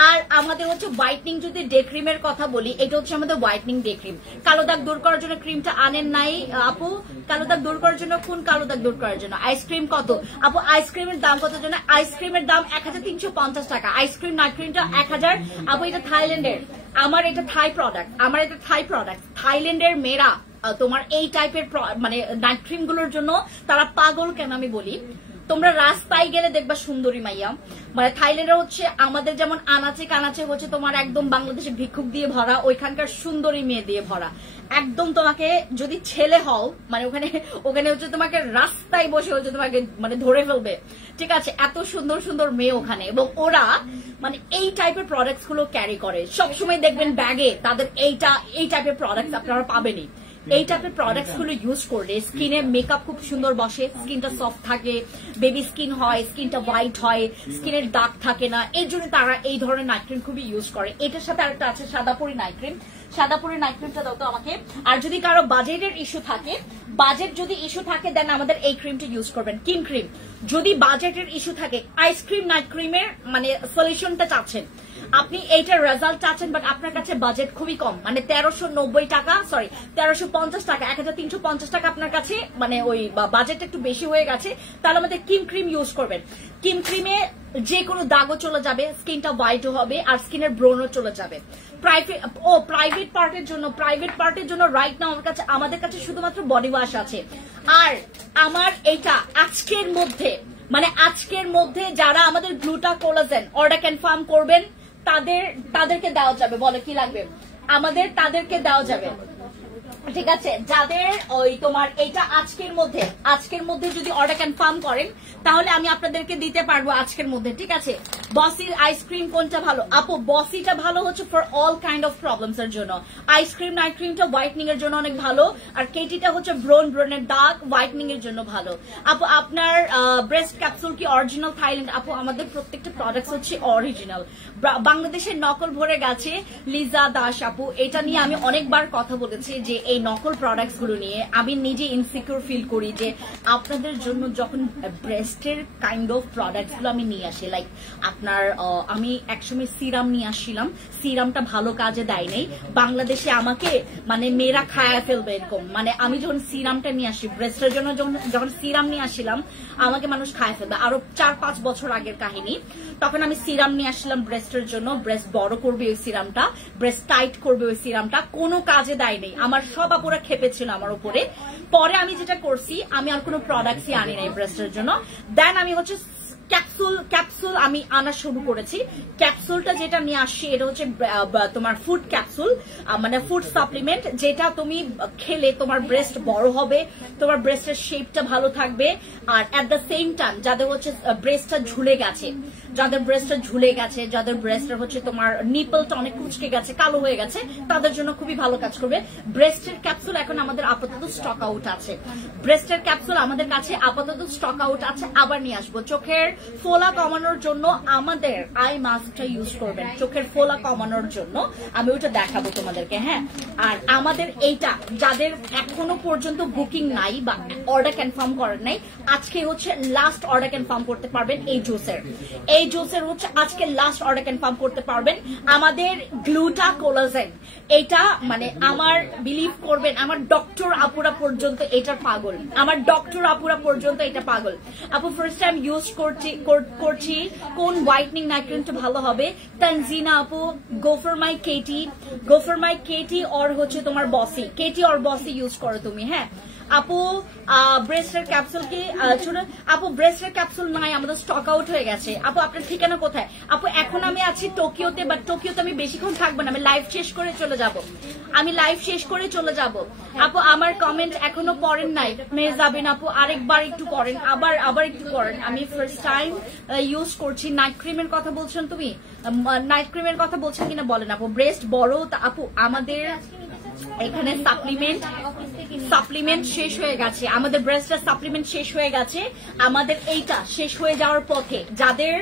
আর আমাদের হচ্ছে হোয়াইটনিং, যদি ডে ক্রিমের কথা বলি, এটা হচ্ছে আমাদের হোয়াইটনিং ডে ক্রিম। কালো দাগ দূর করার জন্য ক্রিমটা আনেন নাই আপু? কালো দাগ দূর করার জন্য কোন কালো দাগ দূর করার জন্য আইসক্রিম কত আপু? আইসক্রিমের দাম কত জন্য? আইসক্রিমের দাম 1350 টাকা। আইসক্রিম নাইট ক্রিমটা 1000 আপু। এটা থাইল্যান্ডের, আমার এটা থাই প্রোডাক্ট। থাইল্যান্ডের মেয়েরা তোমার এই টাইপের মানে নাইট ক্রিম গুলোর জন্য তারা পাগল কেন আমি বলি। তোমরা রাস্তায় গেলে দেখবা সুন্দরী মাইয়া, মানে থাইল্যান্ডের হচ্ছে আমাদের যেমন আনাচে কানাচে হচ্ছে তোমার একদম বাংলাদেশে ভিক্ষুক দিয়ে ভরা, ওইখানকার সুন্দরী মেয়ে দিয়ে ভরা। একদম তোমাকে যদি ছেলে হও মানে ওখানে হচ্ছে তোমাকে রাস্তায় বসে হচ্ছে তোমাকে মানে ধরে ফেলবে, ঠিক আছে। এত সুন্দর সুন্দর মেয়ে ওখানে, এবং ওরা মানে এই টাইপের প্রোডাক্টস গুলো ক্যারি করে। সবসময় দেখবেন ব্যাগে তাদের এই টাইপের প্রোডাক্টস আপনারা পাবেনই। এই টাইপের প্রোডাক্টস গুলো ইউজ করলে স্কিনে মেকআপ খুব সুন্দর বসে, স্কিনটা সফট থাকে, বেবি স্কিন হয়, স্কিনটা হোয়াইট হয়, স্কিনের দাগ থাকে না। এর জন্য তারা এই ধরনের নাইট ক্রিম খুবই ইউজ করে। এটার সাথে আরেকটা আছে সাদাপুরি নাইট ক্রিম। সাদাপুরি নাইট ক্রিমটা দাও তো আমাকে। আর যদি কারো বাজেটের ইস্যু থাকে দেন আমাদের এই ক্রিমটা ইউজ করবেন, কিং ক্রিম। যদি বাজেটের ইস্যু থাকে, আইসক্রিম নাইট ক্রিমের মানে সলিউশনটা চাচ্ছেন আপনি, এইটার রেজাল্ট চাচ্ছেন, বাট আপনার কাছে বাজেট খুবই কম, মানে 1390 টাকা, সরি 1350 টাকা, 1350 টাকা আপনার কাছে মানে ওই বাজেট একটু বেশি হয়ে গেছে, তাহলে আমাদের কিম ক্রিম ইউজ করবেন। কিম ক্রিমে যে কোনো দাগও চলে যাবে, স্কিনটা হোয়াইটও হবে, আর স্কিনের ব্রনও চলে যাবে। প্রাইভেট পার্টের জন্য রাইট নাও আমাদের কাছে শুধুমাত্র বডি ওয়াশ আছে। আর আমার এইটা আজকের মধ্যে যারা আমাদের গ্লুটা কোলাজেন অর্ডার কনফার্ম করবেন তাদেরকে দেওয়া যাবে। বলে কি লাগবে? আমাদের তাদেরকে দেওয়া যাবে, ঠিক আছে। যাদের ওই তোমার এইটা আজকের মধ্যে যদি অর্ডার কনফার্ম করেন তাহলে আমি আপনাদেরকে দিতে পারবো আজকের মধ্যে, ঠিক আছে। বসির আইসক্রিম কোনটা ভালো আপু? বসিটা ভালো হচ্ছে for all kind of problems এর জন্য। আইসক্রিম নাইট ক্রিমটা হোয়াইটনিং এর জন্য অনেক ভালো, আর কেটিটা হচ্ছে ব্রনের দাগ হোয়াইটনিং এর জন্য ভালো। আপু আপনার ব্রেস্ট ক্যাপসুল কি অরিজিনাল থাইল্যান্ড? আপু আমাদের প্রত্যেকটা প্রোডাক্টস হচ্ছে অরিজিনাল, বাংলাদেশের নকল ভরে গেছে। লিজা দাস আপু, এটা নিয়ে আমি অনেকবার কথা বলেছি যে এই নকল প্রোডাক্টস গুলো নিয়ে আমি নিজে ইনসিকিউর ফিল করি যে আপনাদের জন্য যখন ব্রেস্টের কাইন্ড অফ প্রোডাক্টস গুলো আমি নিয়ে আসি, লাইক আপনার আমি একসময় সিরাম নিয়ে আসছিলাম, সিরামটা ভালো কাজে দেয় নাই, বাংলাদেশে আমাকে মানে মেয়েরা খায়া ফেলবে এরকম। মানে আমি যখন সিরামটা নিয়ে আসি ব্রেস্টের জন্য, যখন সিরাম নিয়ে আসছিলাম আমাকে মানুষ খায়া ফেলবে। আরো 4-5 বছর আগের কাহিনী। তখন আমি সিরাম নিয়ে আসছিলাম ব্রেস্টের জন্য, ব্রেস্ট বড় করবে ওই সিরামটা, ব্রেস্ট টাইট করবে ওই সিরামটা, কোনো কাজে দেয় নেই। আমার সব আপুরা খেপেছিল আমার উপরে। পরে আমি যেটা করছি, আমি আর কোনো প্রোডাক্টসই আনি নাই ব্রেস্টের জন্য। দেন আমি হচ্ছে ক্যাপসুল আমি আনা শুরু করেছি। ক্যাপসুলটা যেটা নিয়ে আসছি এটা হচ্ছে তোমার ফুড ক্যাপসুল, মানে ফুড সাপ্লিমেন্ট, যেটা তুমি খেলে তোমার ব্রেস্ট বড় হবে, তোমার ব্রেস্টের শেপটা ভালো থাকবে, আর অ্যাট দ্য সেম টাইম যাদের হচ্ছে ব্রেস্টটা ঝুলে গেছে, যাদের ব্রেস্টের হচ্ছে তোমার নিপলটা অনেক কুচকে গেছে, কালো হয়ে গেছে, তাদের জন্য খুবই ভালো কাজ করবে। ব্রেস্টের ক্যাপসুল এখন আমাদের আপাতত স্টক আউট আছে, ব্রেস্টের ক্যাপসুল আমাদের কাছে আপাতত স্টক আউট আছে, আবার নিয়ে আসবো। চোখের ফোলা কমানোর জন্য আমাদের আই মাস্কটা ইউজ করবেন, চোখের ফোলা কমানোর জন্য আমি ওটা দেখাবো তোমাদেরকে। হ্যাঁ, আর আমাদের এইটা যাদের এখনো পর্যন্ত বুকিং নাই বা অর্ডার কনফার্ম করেন নাই, আজকে হচ্ছে লাস্ট অর্ডার কনফার্ম করতে পারবেন এই জুসের হচ্ছে আজকে লাস্ট অর্ডার কনফার্ম করতে পারবেন। আমাদের গ্লুটা কোলাজেন, এটা মানে আমার বিলিভ করবেন, আমার ডক্টর আপুরা পর্যন্ত এটার পাগল, আমার ডক্টর আপুরা পর্যন্ত এটা পাগল। আপু ফার্স্ট টাইম ইউজ করছি কোন হোয়াইটনিং নাইট ক্রিমটা ভালো হবে? তানজিনা আপু, go for my KT or হচ্ছে তোমার বসি, কেটি অর বসি ইউজ করো তুমি। হ্যাঁ আপু, ব্রেস্টের ক্যাপসুল কি শুনুন আপু, ব্রেস্টের ক্যাপসুল নাই, আমাদের স্টক আউট হয়ে গেছে। আপু আপনার ঠিকানা কোথায়? আপু এখন আমি আছি টোকিওতে, বাট টোকিওতে আমি বেশিক্ষণ থাকবো না, আমি লাইভ শেষ করে চলে যাব। আপু আমার কমেন্ট এখনো পড়েন নাই, মেহজাবিন আপু আরেকবার একটু করেন, আবার একটু করেন। আমি ফার্স্ট টাইম ইউজ করছি। নাইট ক্রিমের কথা বলছেন তুমি, নাইট ক্রিমের কথা বলছেন কিনা বলেন আপু। ব্রেস্ট বড় আপু, আমাদের এখানে সাপ্লিমেন্ট শেষ হয়ে গেছে, আমাদের ব্রেস্টের সাপ্লিমেন্ট শেষ হয়ে গেছে, আমাদের এইটা শেষ হয়ে যাওয়ার পথে। যাদের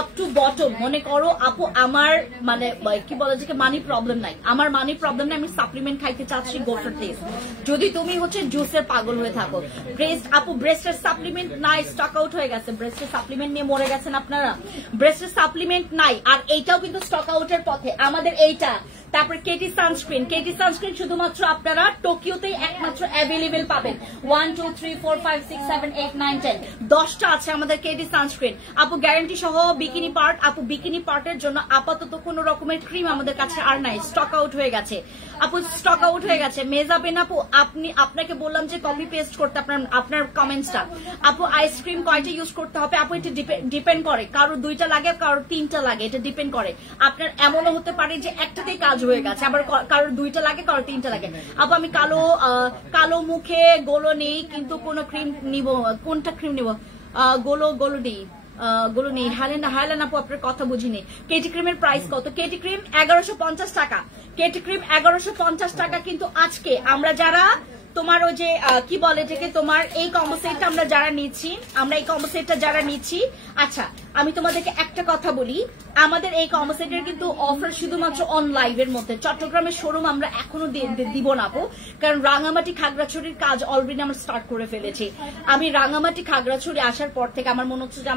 আপ টু বটম মনে করো আপু আমার মানে কি বলে যে মানি প্রবলেম নাই, আমার মানি প্রবলেম নাই, আমি সাপ্লিমেন্ট খাইতে চাচ্ছি, গো ফর দিস। যদি তুমি হচ্ছে জুসের পাগল হয়ে থাকো, আপু ব্রেস্টের সাপ্লিমেন্ট নাই, স্টক আউট হয়ে গেছে। ব্রেস্টের সাপ্লিমেন্ট নিয়ে মরে গেছেন আপনারা, ব্রেস্টের সাপ্লিমেন্ট নাই, আর এইটাও কিন্তু স্টক আউটের পথে আমাদের এইটা। তারপর কেটি সানস্ক্রিন শুধুমাত্র আপনারা টোকিওতেই একমাত্র অ্যাভেলেবেল পাবেন। 1 2 3 4 5 6 7 8 9 10 10টা আছে আমাদের কেটি সানস্ক্রিন। আপু গ্যারান্টি সহ বিকিনি পার্ট, আপু বিকিনি পার্টের জন্য আপাতত কোনো রকমের ক্রিম আমাদের কাছে আর নাই, স্টক আউট হয়ে গেছে আপু, স্টক আউট হয়ে গেছে। মেজাবেন আপু, আপনাকে বললাম যে কপি পেস্ট করতে আপনার কমেন্টসটা। আপু আইসক্রিম কয়টা ইউজ করতে হবে? আপু এটা ডিপেন্ড করে, কারো 2টা লাগে, কারো 3টা লাগে, এটা ডিপেন্ড করে। আপনার এমনও হতে পারে যে একটাতেই কাজ হয়ে গেছে, আবার কারোর 2টা লাগে, কারোর 3টা লাগে। আপু আমি কালো মুখে গোলো নেই, কিন্তু কোন ক্রিম নিব, কোনটা ক্রিম নিব? গোলো নেই। হাইলেন আপু আপনার কথা বুঝিনি। কেটি ক্রিমের প্রাইস কত? কেটি ক্রিম 1150 টাকা, কেটি ক্রিম 1150 টাকা। কিন্তু আজকে আমরা যারা তোমার ওই যে কি বলে এটাকে, তোমার এই কম্বো সেটটা আমরা এই কম্বো সেটটা যারা নিচ্ছি, আচ্ছা আমি তোমাদেরকে একটা কথা বলি, আমাদের এই কম্বো সেটের কিন্তু অফার শুধুমাত্র অন লাইভের মধ্যে। চট্টগ্রামের শোরুম আমরা এখনো দিব না আপু, কারণ রাঙামাটি খাগড়াছড়ির কাজ অলরেডি আমরা স্টার্ট করে ফেলেছি। আমি রাঙামাটি খাগড়াছড়ি আসার পর থেকে আমার মনে হচ্ছে যে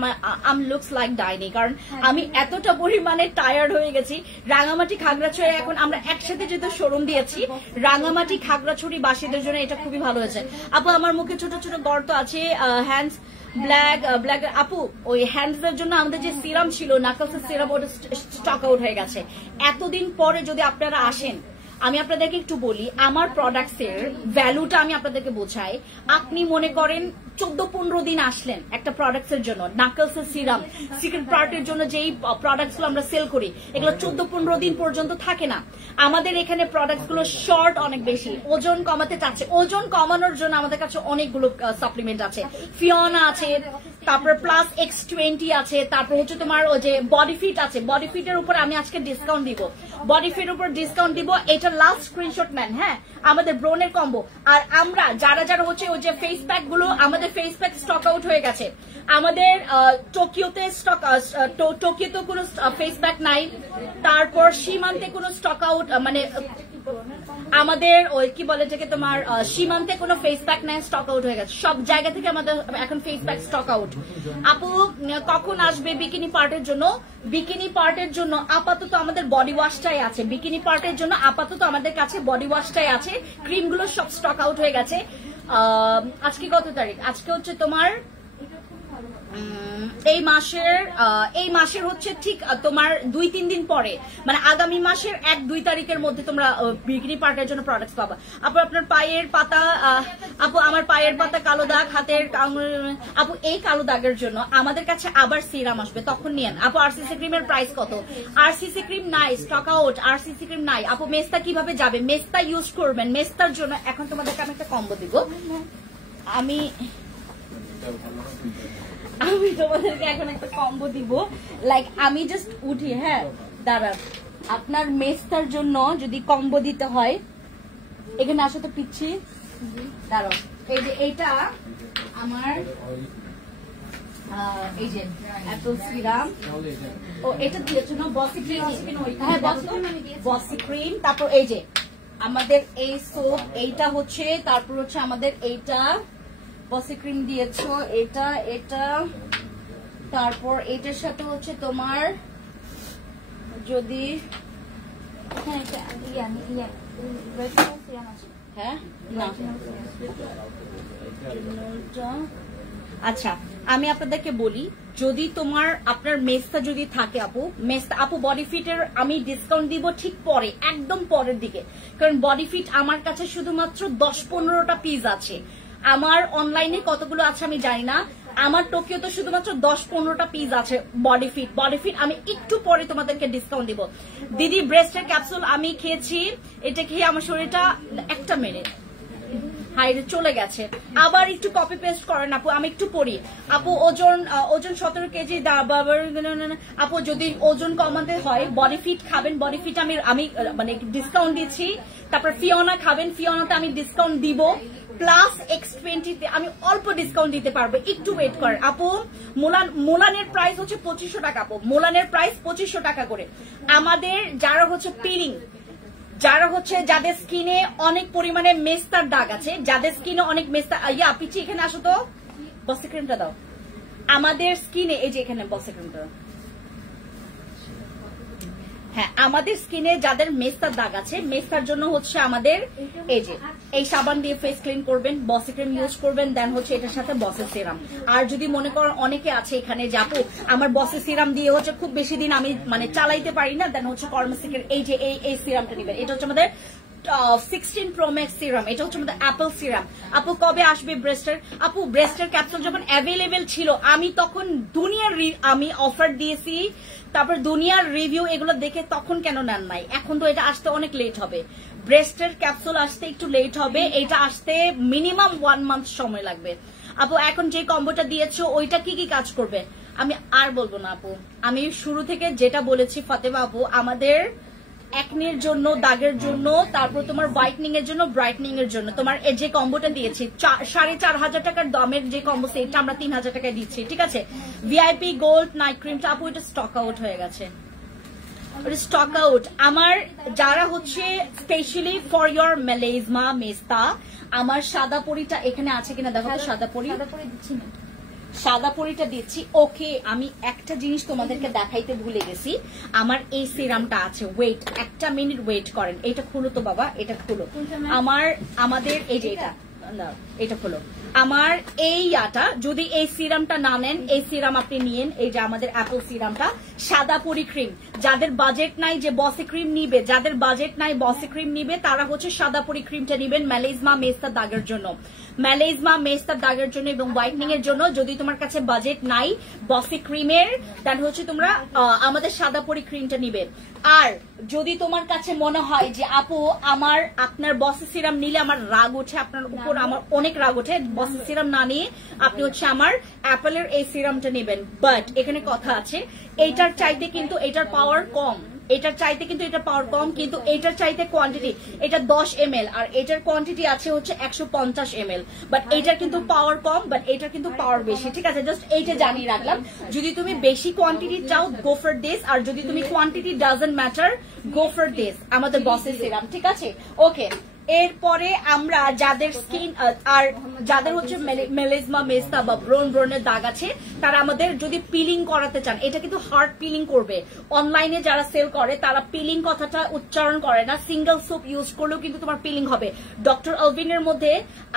আম লুকস লাইক ডাইনি, কারণ আমি এতটা পরিমাণে টায়ার্ড হয়ে গেছি। রাঙামাটি খাগড়াছড়ি এখন আমরা একসাথে যেহেতু শোরুম দিয়েছি, রাঙামাটি খাগড়াছড়ি বাসীদের জন্য এটা খুবই ভালো হয়েছে। আপু আমার মুখে ছোট ছোট গর্ত আছে, হ্যান্ডস ব্ল্যাক আপু, ওই হ্যান্ডস এর জন্য আমাদের যে সিরাম ছিল, নাকলসের সিরাম, ওটা স্টক আউট হয়ে গেছে। এতদিন পরে যদি আপনারা আসেন, আমি আপনাদেরকে একটু বলি, আমার প্রোডাক্টস এর ভ্যালুটা আমি আপনাদেরকে বোঝাই। আপনি মনে করেন 14-15 দিন আসলেন একটা প্রোডাক্টস এর জন্য, নাকলসের সিরাম, সিক্রেট পার্টের জন্য যেই প্রোডাক্টস গুলো আমরা সেল করি, এগুলো 14-15 দিন পর্যন্ত থাকে না। আমাদের এখানে প্রোডাক্টস গুলো শর্ট অনেক বেশি, ওজন কমাতে চাচ্ছে, ওজন কমানোর জন্য আমাদের কাছে অনেকগুলো সাপ্লিমেন্ট আছে। ফিওনা আছে, তারপর প্লাস X20 আছে, তারপর হচ্ছে তোমার ওই যে বডি ফিট আছে, বডি ফিটের উপর আমি আজকে ডিসকাউন্ট দিব, বডি ফিট উপর ডিসকাউন্ট দিব। এটা লাস্ট স্ক্রিনশট নেন। হ্যাঁ আমাদের ব্রোনের কম্বো। আর আমরা যারা হচ্ছে ওই যে ফেস প্যাক গুলো, আমাদের ফেস প্যাক স্টক আউট হয়ে গেছে। আমাদের টোকিওতে কোনো ফেস প্যাক নাই, তারপর সীমান্তে কোনো স্টক আউট, মানে আমাদের ওই কি বলে যেকে তোমার সীমান্তে কোনো ফেস প্যাক নাই, স্টক আউট হয়ে গেছে। সব জায়গা থেকে আমাদের এখন ফেস প্যাক স্টক আউট। আপু কখন আসবে বিকিনি পার্টের জন্য? বিকিনি পার্টের জন্য আপাতত আমাদের বডি ওয়াশটাই আছে, বিকিনি পার্টের জন্য আপাতত আমাদের কাছে বডি ওয়াশটাই আছে, ক্রিমগুলো সব স্টক আউট হয়ে গেছে। আজকে কত তারিখ? আজকে হচ্ছে তোমার এই মাসের হচ্ছে ঠিক তোমার 2-3 দিন পরে, মানে আগামী মাসের 1-2 তারিখের মধ্যে তোমরা বিকিনি পার্টের জন্য প্রোডাক্টস পাবা। আপু আপনার পায়ের পাতা, আপু আমার পায়ের পাতা কালো দাগ, হাতের আপু এই কালো দাগের জন্য আমাদের কাছে আবার সিরাম আসবে, তখন নিয়েন। আপু আরসিসি ক্রিমের প্রাইস কত? আরসিসি ক্রিম নাই, স্টক আউট, আরসিসি ক্রিম নাই। আপু মেস্তা কিভাবে যাবে? মেস্তা ইউজ করবেন। মেস্তার জন্য এখন তোমাদেরকে আমি একটা কম্বো দিব। আমি তোমাদেরকে এখন একটা কম্বো দিব, লাইক আমি জাস্ট উঠি, হ্যাঁ দাঁড়ান। আপনার মেস্তার জন্য যদি কম্বো দিতে হয়, এখানে আসো তো পিচ্ছি, দাঁড়াও। এই যে এইটা আমার এই যে অ্যাপল সিরাম, ও এটা দিয়েছো না বসি ক্রিম? হ্যাঁ বসি ক্রিম। তারপর এই যে আমাদের এই সোপ, এইটা হচ্ছে, তারপর হচ্ছে আমাদের এইটা বসি ক্রিম দিয়েছো, এটা এটা, তারপর এটার সাথে হচ্ছে তোমার যদি হ্যাঁ না আচ্ছা আমি আপনাদেরকে বলি, যদি আপনার মেস্তা যদি থাকে আপু, মেস্তা আপু বডি ফিটের আমি ডিসকাউন্ট দিব ঠিক পরে, একদম পরের দিকে, কারণ বডি ফিট আমার কাছে শুধুমাত্র 10-15টা পিস আছে। আমার অনলাইনে কতগুলো আছে আমি জানি না, আমার টোকিওতে শুধুমাত্র 10-15টা পিস আছে বডি ফিট। আমি একটু পরে তোমাদেরকে ডিসকাউন্ট দিব। দিদি ব্রেস্টের ক্যাপসুল আমি খেয়েছি, এটা খেয়ে আমার শরীরটা একটা মিনিট হাইরে চলে গেছে। আবার একটু কপি পেস্ট করেন আপু, আমি একটু পড়ি। আপু ওজন 17 কেজি। আপু যদি ওজন কমাতে হয় বডি ফিট খাবেন, বডি ফিট আমি মানে ডিসকাউন্ট দিচ্ছি। তারপর ফিওনা খাবেন, ফিওনাতে আমি ডিসকাউন্ট দিব, প্লাস X20 তে আমি অল্প ডিসকাউন্ট দিতে পারবো, একটু ওয়েট করেন আপু। মোলানের প্রাইস হচ্ছে 2500 টাকা আপু, মোলানের প্রাইস 2500 টাকা করে। আমাদের যারা হচ্ছে পিলিং, যারা হচ্ছে যাদের স্কিনে অনেক পরিমাণে মেস্তার দাগ আছে, যাদের স্কিনে অনেক মেস্তা, পিছি এখানে আসো তো, বসি ক্রিমটা দাও। আমাদের স্কিনে এই যে এখানে বসি ক্রিমটা, হ্যাঁ আমাদের স্কিনে যাদের মেস্তার দাগ আছে, মেস্তার জন্য হচ্ছে আমাদের এই যে এই সাবান দিয়ে ফেস ক্লিন করবেন, বসি ক্রিম ইউজ করবেন, দেন হচ্ছে এটার সাথে বসের সিরাম। আর যদি মনে করেন অনেকে আছে এখানে যে আপু আমার বসের সিরাম দিয়ে হচ্ছে খুব বেশি দিন আমি মানে চালাইতে পারি না, দেন হচ্ছে কর্মসিকের এই যে এই সিরামটা নেবেন। এটা হচ্ছে আমাদের 16 Pro Max সিরাম, এটা হচ্ছে আমাদের অ্যাপল সিরাম। আপু কবে আসবে ব্রেস্টের? আপু ব্রেস্টের ক্যাপসুল যখন অ্যাভেলেবেল ছিল আমি তখন দুনিয়ার আমি অফার দিয়েছি, তারপর দুনিয়ার রিভিউ এগুলো দেখে তখন কেন নেন নাই? এখন তো এটা আসতে অনেক লেট হবে, ব্রেস্টের ক্যাপসুল আসতে একটু লেট হবে, এটা আসতে মিনিমাম 1 মান্থ সময় লাগবে। আপু এখন যে কম্বোটা দিয়েছো ওইটা কি কি কাজ করবে? আমি আর বলবো না আপু, আমি শুরু থেকে যেটা বলেছি ফাতেমা আপু, আমাদের একনির জন্য, দাগের জন্য, তারপর তোমার হোয়াইটনিং এর জন্য, ব্রাইটনিং এর জন্য তোমার যে কম্বোটা দিয়েছি 4500 টাকার দামের যে কম্বো সেটটা আমরা 3000 টাকায় দিচ্ছি, ঠিক আছে। ভিআইপি গোল্ড নাইট ক্রিমটা আপু এটা স্টক আউট হয়ে গেছে, স্টক আউট। আমার যারা হচ্ছে স্পেশালি ফর ইয়োর মেলেজমা মেস্তা, আমার সাদা পরিটা এখানে আছে কিনা দেখো তো, সাদা পরি দিচ্ছি না, সাদা পরিটা দিচ্ছি। ওকে আমি একটা জিনিস তোমাদেরকে দেখাইতে ভুলে গেছি, আমার এই সিরামটা আছে, ওয়েট একটা মিনিট ওয়েট করেন, এটা খুলো তো বাবা, এটা খুলো। আমাদের এই যে এটা খুলো, আমার এই যদি এই সিরামটা না নেন, এই সিরাম আপনি নিয়েন, এই যে আমাদের অ্যাপল সিরামটা, সাদা পরি ক্রিম। যাদের বাজেট নাই যে বসি ক্রিম নিবে, যাদের বাজেট নাই বসি ক্রিম নিবে, তারা হচ্ছে সাদা পরি ক্রিমটা নিবেন মেলেজমা মেস্তা দাগের জন্য, মেলেজমা মেস্তা দাগের জন্য এবং হোয়াইটনিং এর জন্য। যদি তোমার কাছে বাজেট নাই বসি ক্রিমের, তাহলে হচ্ছে তোমরা আমাদের সাদা পরি ক্রিমটা নিবে। আর যদি তোমার কাছে মনে হয় যে আপু আপনার বসি সিরাম নিলে আমার রাগ ওঠে, আপনার উপর আমার অনেক রাগ ওঠে, বসি সিরাম না নিয়ে আপনি হচ্ছে আমার অ্যাপেলের এই সিরামটা নেবেন। বাট এখানে কথা আছে, এইটার চাইতে কিন্তু এটার পাওয়ার কম, এটার চাইতে কিন্তু এটা পাওয়ার কম, কিন্তু এটার চাইতে কোয়ান্টিটি, এটা 10 ml আর এটার কোয়ান্টিটি আছে হচ্ছে 150 ml, বাট এটার কিন্তু পাওয়ার কম, বাট এটার কিন্তু পাওয়ার বেশি, ঠিক আছে। জাস্ট এইটা জানিয়ে রাখলাম, যদি তুমি বেশি কোয়ান্টিটি চাও গো ফর দিস, আর যদি তুমি quantity doesn't matter go for this, আমাদের বসের সিরাম, ঠিক আছে। ওকে, এরপরে আমরা যাদের স্কিন আর যাদের হচ্ছে মেলেজমা মেস্তা বা ব্রনের দাগ আছে, তারা আমাদের যদি পিলিং করাতে চান, এটা কিন্তু হার্ড পিলিং করবে। অনলাইনে যারা সেল করে তারা পিলিং কথাটা উচ্চারণ করে না, সিঙ্গেল সোপ ইউজ করলেও কিন্তু তোমার পিলিং হবে। ডক্টর আলভিনের মধ্যে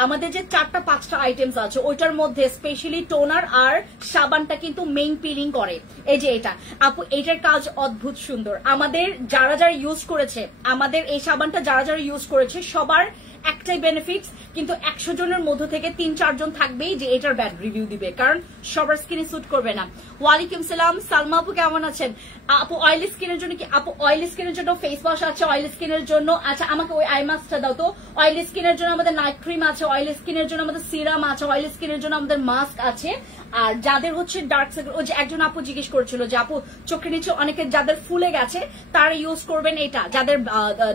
আমাদের যে 4-5টা আইটেমস আছে ওইটার মধ্যে স্পেশালি টোনার আর সাবানটা কিন্তু মেইন পিলিং করে। এই যে এটা আপু, এইটার কাজ অদ্ভুত সুন্দর। আমাদের যারা যারা ইউজ করেছে, আমাদের এই সাবানটা যারা যারা ইউজ করেছে সবার একটাই বেনিফিটস, কিন্তু 100 জনের মধ্য থেকে 3-4 জন থাকবেই যে এটার ব্যাড রিভিউ দিবে, কারণ সবার স্কিনে স্যুট করবে না। ওয়ালাইকুম সালাম, সালমা আপু কেমন আছেন? আপু অয়েলি স্কিনের জন্য কি আপু অয়েলি স্কিনের জন্য ফেস ওয়াশ আছে, অয়েলি স্কিনের জন্য আচ্ছা আমাকে ওই আই মাস্কটা দাও তো। অয়েলি স্কিনের জন্য আমাদের নাইট ক্রিম আছে, অয়েলি স্কিনের জন্য আমাদের সিরাম আছে, অয়েলি স্কিনের জন্য আমাদের মাস্ক আছে। আর যাদের হচ্ছে ডার্ক সার্কেল, ওই যে একজন আপু জিজ্ঞেস করেছিল যে আপু চোখের নিচে অনেকে যাদের ফুলে গেছে তারা ইউজ করবেন এটা, যাদের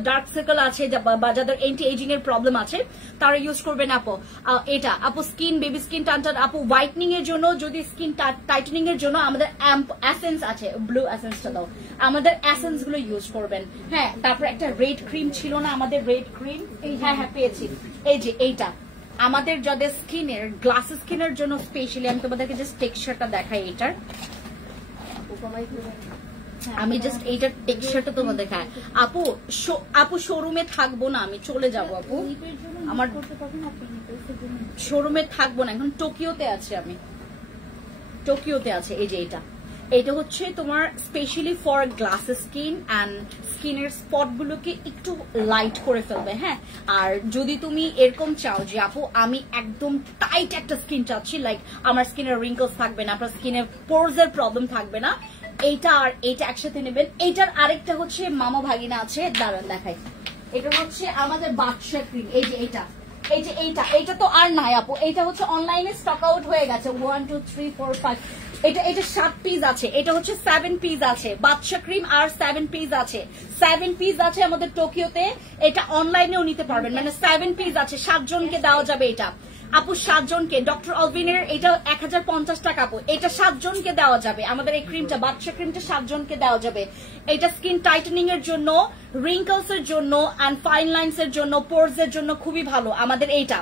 ডার্ক সার্কেল আছে বা যাদের এন্টি এজিং এর প্রবলেম আছে তারা ইউজ করবেন আপু এটা। আপু স্কিন বেবি স্কিন টানটান আপু হোয়াইটনিং এর জন্য, যদি স্কিন টাইটেনিং এর জন্য আমাদের এসেন্স আছে, ব্লু এসেন্সটা দাও, আমাদের এসেন্স গুলো ইউজ করবেন। হ্যাঁ, তারপর একটা রেড ক্রিম ছিল না আমাদের, রেড ক্রিম, হ্যাঁ হ্যাঁ পেয়েছি, এই যে এইটা আমাদের যাদের স্কিনের গ্লাস স্কিনের জন্য স্পেশালি। আমি তোমাদেরকে জাস্ট টেক্সচারটা দেখাই এটার, আমি জাস্ট এইটার টেক্সচারটা তোমাদের দেখাই। আপু আপু শোরুমে থাকবো না, আমি চলে যাব আপু, আমার শোরুমে থাকবো না, এখন টোকিওতে আছে, আমি টোকিওতে আছে। এই যে এটা হচ্ছে তোমার specially for glass skin and স্কিনের স্পট গুলোকে একটু লাইট করে ফেলবে। হ্যাঁ, আর যদি তুমি এরকম চাও যে আপু আমি একদম টাইট একটা স্কিন চাচ্ছি, লাইক আমার স্কিনের রিঙ্কলস থাকবে না, আপনার স্কিনের পোরস এর প্রবলেম থাকবে না, এইটা আর এইটা একসাথে নেবেন। এইটার আরেকটা হচ্ছে মামা ভাগিনা আছে, দাঁড়ান দেখাই। এটা হচ্ছে আমাদের বাদশা ক্রিম, এই যে এইটা তো আর নাই আপু, এইটা হচ্ছে অনলাইনে স্টক আউট হয়ে গেছে। 1 2 3 4 5 এটা 7 পিস আছে, এটা হচ্ছে 7 পিস আছে বাদশা ক্রিম, আর 7 পিস আছে, 7 পিস আছে আমাদের টোকিওতে। এটা অনলাইনেও নিতে পারবেন, মানে 7 পিস আছে, 7 জনকে দেওয়া যাবে এটা আপু, 7 জনকে। ডক্টর অলভিনের এটা 1050 টাকা আপু, এটা 7 জনকে দেওয়া যাবে। আমাদের এই ক্রিমটা বাদশা ক্রিমটা 7 জনকে দেওয়া যাবে। এটা স্কিন টাইটেনিং এর জন্য, রিঙ্কলস এর জন্য এন্ড ফাইন লাইনস এর জন্য, পোরস এর জন্য খুবই ভালো আমাদের এইটা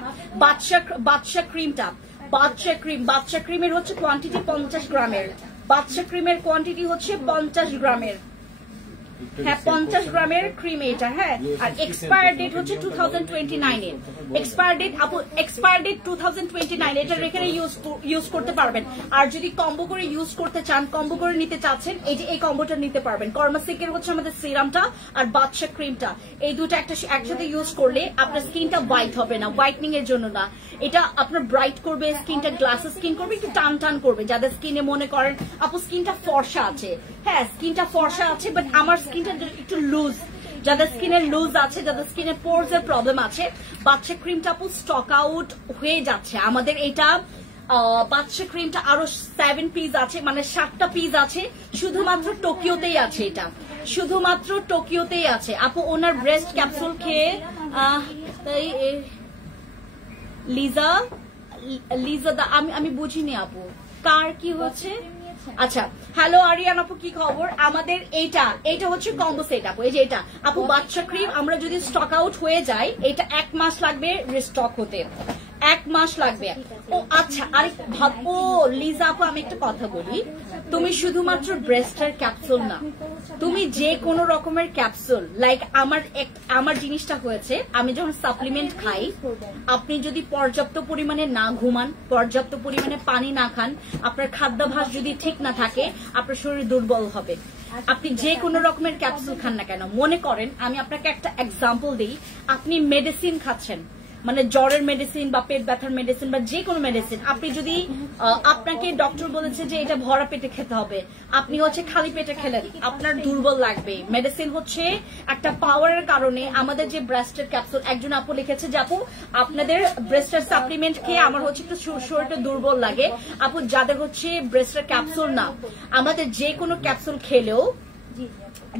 বাদশা ক্রিমটা। বাদশা ক্রিমের হচ্ছে কোয়ান্টিটি 50 গ্রামের, বাদশা ক্রিমের কোয়ান্টিটি হচ্ছে 50 গ্রামের, হ্যাঁ 50 গ্রামের ক্রিম এটা। হ্যাঁ, আর এক্সপায়ার ডেট হচ্ছে 2029 এর এক্সপায়ার ডেট আপু, এক্সপায়ার ডেট 2029। এটা রেখে ইউজ করতে পারবেন। আর যদি কম্বো করে ইউজ করতে চান, কম্বো করে নিতে চাচ্ছেন, এই যে এই কম্বোটা নিতে পারবেন। কর্মাসিকের হচ্ছে আমাদের সিরামটা আর বাদশা ক্রিমটা, এই দুটো একসাথে ইউজ করলে আপনার স্কিনটা হোয়াইট হবে না, হোয়াইটনিং এর জন্য না, এটা আপনার ব্রাইট করবে, স্কিনটা গ্লাস স্কিন করবে, একটু টান টান করবে। যাদের স্কিনে মনে করেন আপু স্কিনটা ফর্সা আছে, হ্যাঁ স্কিনটা ফর্সা আছে বাট আমার স্কিনটা একটু লুজ, যাদের স্কিনের লুজ আছে, যাদের স্কিনের পোরস এর প্রবলেম আছে, বাদশা ক্রিমটা আপু স্টক আউট হয়ে যাচ্ছে আমাদের। এটা বাদশা ক্রিমটা আরো 7 পিস আছে, মানে 7টা পিস আছে, শুধুমাত্র টোকিওতেই আছে, এটা শুধুমাত্র টোকিওতেই আছে আপু। ওনার ব্রেস্ট ক্যাপসুল খেয়ে লিজা দা আমি বুঝিনি আপু কার কি হচ্ছে। আচ্ছা, হ্যালো আরিয়ান আপু কি খবর? আমাদের এইটা হচ্ছে কম্বো সেট আপু, এই যে এটা আপু বাদশা ক্রিম, আমরা যদি স্টক আউট হয়ে যায় এটা 1 মাস লাগবে রিস্টক হতে, 1 মাস লাগবে। ও আচ্ছা, আরেক ও লিজা আপু আমি একটা কথা বলি, তুমি শুধুমাত্র ব্রেস্টের ক্যাপসুল না, তুমি যে কোনো রকমের ক্যাপসুল, লাইক আমার জিনিসটা হয়েছে, আমি যখন সাপ্লিমেন্ট খাই, আপনি যদি পর্যাপ্ত পরিমাণে না ঘুমান, পর্যাপ্ত পরিমাণে পানি না খান, আপনার খাদ্যাভ্যাস যদি ঠিক না থাকে, আপনার শরীর দুর্বল হবে। আপনি যে কোনো রকমের ক্যাপসুল খান না কেন, মনে করেন আমি আপনাকে একটা এক্সাম্পল দিই, আপনি মেডিসিন খাচ্ছেন, মানে জ্বরের মেডিসিন বা পেট ব্যথার মেডিসিন বা যে কোনো মেডিসিন, আপনি যদি আপনাকে ডক্টর বলেছে যে এটা ভরা পেটে খেতে হবে, আপনি হচ্ছে খালি পেটে খেলেন, আপনার দুর্বল লাগবে। মেডিসিন হচ্ছে একটা পাওয়ারের কারণে। আমাদের যে ব্রেস্টের ক্যাপসুল, একজন আপু লিখেছে যে আপু আপনাদের ব্রেস্টের সাপ্লিমেন্ট খেয়ে আমার হচ্ছে একটু শরীরটা দুর্বল লাগে। আপু যাদের হচ্ছে ব্রেস্টের ক্যাপসুল না, আমাদের যে কোনো ক্যাপসুল খেলেও,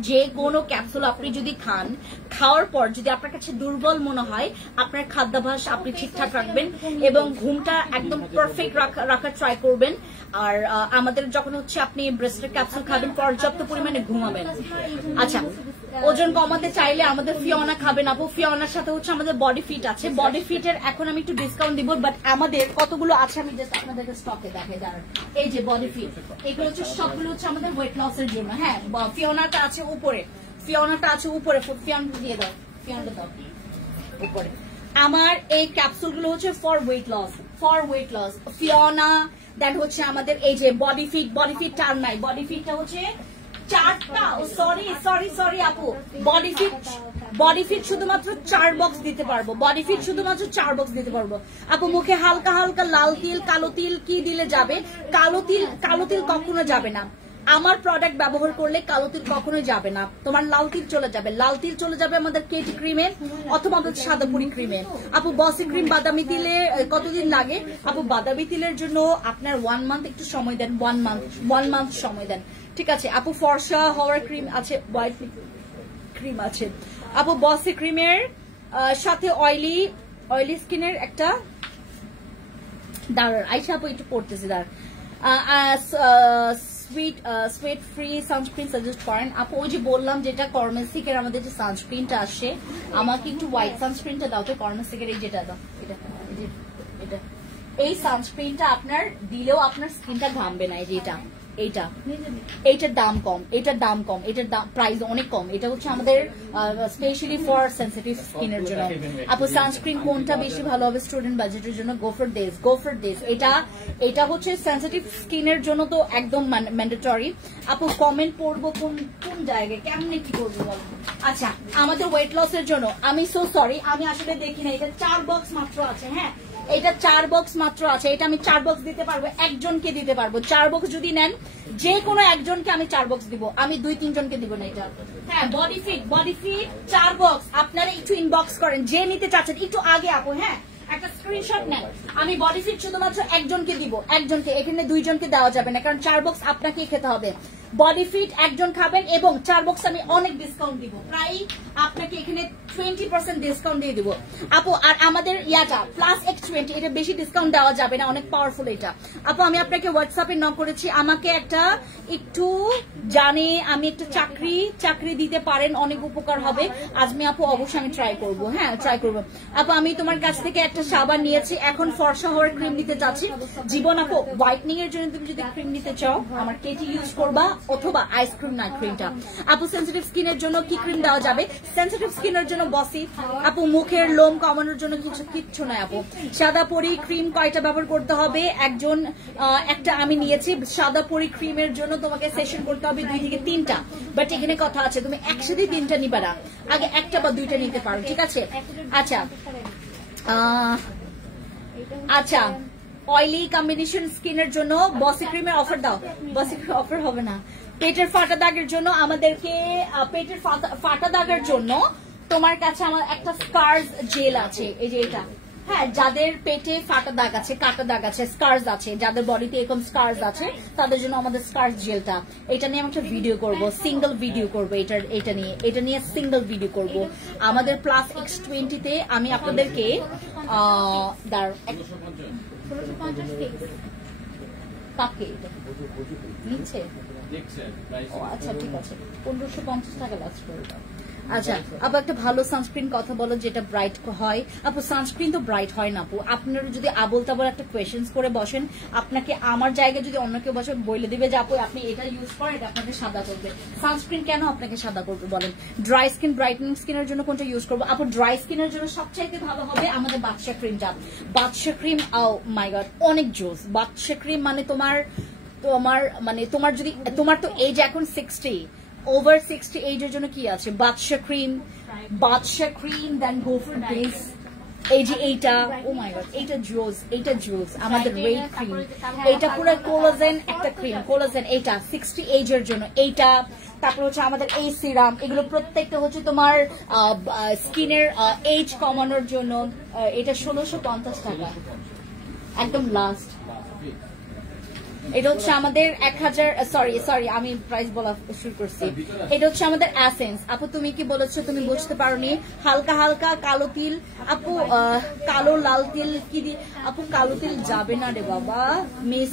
যে কোনো ক্যাপসুল আপনি যদি খান, খাওয়ার পর যদি আপনার কাছে দুর্বল মনে হয়, আপনার খাদ্যাভ্যাস আপনি ঠিকঠাক রাখবেন এবং ঘুমটা একদম পারফেক্ট রাখার ট্রাই করবেন। আর আমাদের যখন হচ্ছে আপনি ব্রেস্টের ক্যাপসুল খাবেন, পর্যাপ্ত পরিমাণে ঘুমাবেন। আচ্ছা ওজন কমাতে চাইলে আমাদের ফিওনা খাবেন আপু। ফিওনার সাথে হচ্ছে আমাদের বডি ফিট আছে। বডি ফিটের এখন আমি একটু ডিসকাউন্ট দিব, বাট আমাদের কতগুলো আছে আমি জাস্ট আপনাদেরকে স্টকে দেখাই। দাঁড়ান, এই যে বডি ফিট, এগুলো হচ্ছে সবগুলো হচ্ছে আমাদের ওয়েট লসের জন্য। হ্যাঁ, ফিওনাটা আছে উপরে, ফিওনাটা আছে উপরে, ফিওনাটা দিয়ে দাও, ফিওনাটা দাও উপরে। আমার এই ক্যাপসুলগুলো হচ্ছে for weight loss, for weight loss. Fiona then হচ্ছে আমাদের এই যে বডি ফিট, বডি ফিট টার নাই, বডি ফিটটা হচ্ছে 4টা। সরি আপু, বডি ফিট শুধুমাত্র 4 বক্স দিতে পারবো, বডি ফিট শুধুমাত্র 4 বক্স দিতে পারবো আপু। মুখে হালকা হালকা লাল তিল, কালো তিল কি দিলে যাবে? কালো তিল কখনো যাবে না। আমার প্রোডাক্ট ব্যবহার করলে কালো তিল কখনো যাবে না, তোমার লাল তিল চলে যাবে। লাল তিল চলে যাবে আমাদের কেটি ক্রিমে অথবা আমাদের সাদাপুরি ক্রিমে। আপু বসি ক্রিম বাদামি তিলে কতদিন লাগে? আপু বাদামি তিলের জন্য আপনার 1 মান্থ একটু সময় দেন, 1 মান্থ সময় দেন, ঠিক আছে আপু। ফর্সা হওয়ার ক্রিম আছে, হোয়াইট ক্রিম আছে আপু। বসি ক্রিমের সাথে অয়েলি স্কিনের একটা দাঁড়ান আইসা আপু একটু পড়তেছি, দাঁড়ান। সুইট ফ্রি সানস্ক্রিন সাজেস্ট করেন আপু। ওই যে বললাম যেটা কর্মেসিকের আমাদের যে সানস্ক্রিনটা আসে, আমাকে একটু হোয়াইট সানস্ক্রিনটা দাও তো, কর্মেসিকের এই যেটা দাও, এটা এই সানস্ক্রিনটা আপনার দিলেও আপনার স্কিনটা ঘামবে না। এই যে এইটার দাম কম, এটার প্রাইস অনেক কম। এটা হচ্ছে আমাদের স্পেশালি ফর সেনসিটিভ স্কিনের জন্য আপু। সানস্ক্রিন কোনটা বেশি ভালো হবে স্টুডেন্ট বাজেটের জন্য? গো ফর দিস। এটা হচ্ছে সেনসিটিভ স্কিনের জন্য তো একদম ম্যান্ডেটরি আপু। কমেন্ট পড়বো কোন জায়গায়, কেমনে কি করবো বলো? আচ্ছা, আমাদের ওয়েট লসের জন্য আমি সো সরি, আমি আসলে দেখি না, এটা 4 বক্স মাত্র আছে। হ্যাঁ, এটা 4 বক্স মাত্র আছে। এটা আমি 4 বক্স দিতে পারবো, একজনকে দিতে পারবো। 4 বক্স যদি নেন, যে কোনো একজনকে আমি 4 বক্স দিব, আমি 2-3 জনকে দিব না এটা। হ্যাঁ, বডি ফিট 4 বক্স। আপনারা একটু ইনবক্স করেন যে নিতে চাচ্ছেন, একটু আগে আপু। হ্যাঁ, একটা স্ক্রিনশট নেন। আমি বডি ফিট শুধুমাত্র একজনকে দিব, একজনকে, এখানে 2 জনকে দেওয়া যাবে না, কারণ 4 বক্স আপনাকেই খেতে হবে। বডি ফিট একজন খাবেন এবং 4 বক্স আমি অনেক ডিসকাউন্ট দিব, প্রায় আপনাকে এখানে 20% ডিসকাউন্ট দিয়ে দিব আপু। আর আমাদের ইয়াটা প্লাস X20, এটা বেশি ডিসকাউন্ট দেওয়া যাবে না, অনেক পাওয়ারফুল এটা আপু। আমি আপনাকে হোয়াটসঅ্যাপে নক করেছি, আমাকে একটা একটু জানে আমি একটা চাকরি দিতে পারেন, অনেক উপকার হবে। আজমি আপু অবশ্যই আমি ট্রাই করব। হ্যাঁ, ট্রাই করব আপু। আমি তোমার কাছ থেকে একটা সাবান নিয়েছি, এখন ফর্সা হওয়ার ক্রিম নিতে চাচ্ছি। জীবন আপু, হোয়াইটনিং এর জন্য তুমি যদি ক্রিম নিতে চাও, আমার কেটি ইউজ করবা অথবা আইসক্রিম না ক্রিমটা আপু। সেনসিটিভ স্কিনের জন্য কি ক্রিম দেওয়া যাবে? সেনসিটিভ স্কিনের জন্য বসি আপু। মুখের লোম কমানোর জন্য কিচ্ছু নয় আপু। সাদা পরি ক্রিম কয়টা ব্যবহার করতে হবে? একটা আমি নিয়েছি। সাদা পরি ক্রিমের জন্য তোমাকে সেশন করতে হবে 2 থেকে 3টা, বাট এখানে কথা আছে তুমি একসাথে 3টা নিবা না, আগে 1টা বা 2টা নিতে পারো, ঠিক আছে? আচ্ছা, অয়েলি কম্বিনেশন স্কিনের জন্য বসি ক্রিমের অফার দাও। বসি ক্রিম অফার হবে না। পেটের ফাটা দাগের জন্য আমাদেরকে, পেটের ফাটা দাগের জন্য তোমার কাছে আমার একটা স্কার্স জেল আছে, এই যে এটা। হ্যাঁ, যাদের পেটে ফাটা দাগ আছে, কাটা দাগ আছে, স্কার্স আছে, যাদের বডিতে এরকম স্কার্স আছে, তাদের জন্য আমাদের স্কার্স জেলটা, এটা নিয়ে আমি একটা ভিডিও করব, সিঙ্গেল ভিডিও করব। এটা নিয়ে সিঙ্গেল ভিডিও করব আমাদের প্লাস X20 তে। আমি আপনাদেরকে নিচ্ছে, আচ্ছা ঠিক আছে, 1550 টাকা লাস্ট করবো। আচ্ছা আপু, একটা ভালো সানস্ক্রিন কথা বলো যেটা ব্রাইট হয়। আপু সানস্ক্রিন তো ব্রাইট হয় না আপু। আপনারা যদি আবল তাবল একটা কোয়েশ্চেন্স করে বসেন, আপনাকে আমার জায়গায় যদি অন্য কেউ বসে বলে দিবে যে আপু আপনি এটা ইউজ করেন, এটা আপনাকে সাদা করবে। সানস্ক্রিন কেন আপনাকে সাদা করবে বলেন? ড্রাই স্কিন, ব্রাইটনিং স্কিনের জন্য কোনটা ইউজ করবো আপু? ড্রাই স্কিনের জন্য সবচাইতে ভালো হবে আমাদের বাদশা ক্রিমটা। বাদশা ক্রিম, ও মাই গড, অনেক জোস। বাদশা ক্রিম মানে তোমার তো এজ এখন 60, ওভার 60 এজের জন্য কি আছে? Badsha cream, then go for this. এই যে এইটা, ও মাই গড, এইটা জোস আমাদের রেড ক্রিম। এটা পুরো কোলাজেন একটা ক্রিম, কোলাজেন। এইটা 60 এজের জন্য এইটা। তারপর হচ্ছে আমাদের এই সিরাম, এগুলো প্রত্যেকটা হচ্ছে তোমার স্কিনের এজ কমানোর জন্য। এটা 1650 টাকা, একদম লাস্ট। এটা হচ্ছে আমাদের 1000, সরি আমি প্রাইস বলা শুরু করছি। এটা হচ্ছে আমাদের এসেন্স। আপু তুমি কি বলেছো তুমি বুঝতে পারোনি? হালকা হালকা কালো তিল আপু, কালো লাল তিল কি আপু? কালো তিল যাবে না রে বাবা, মিস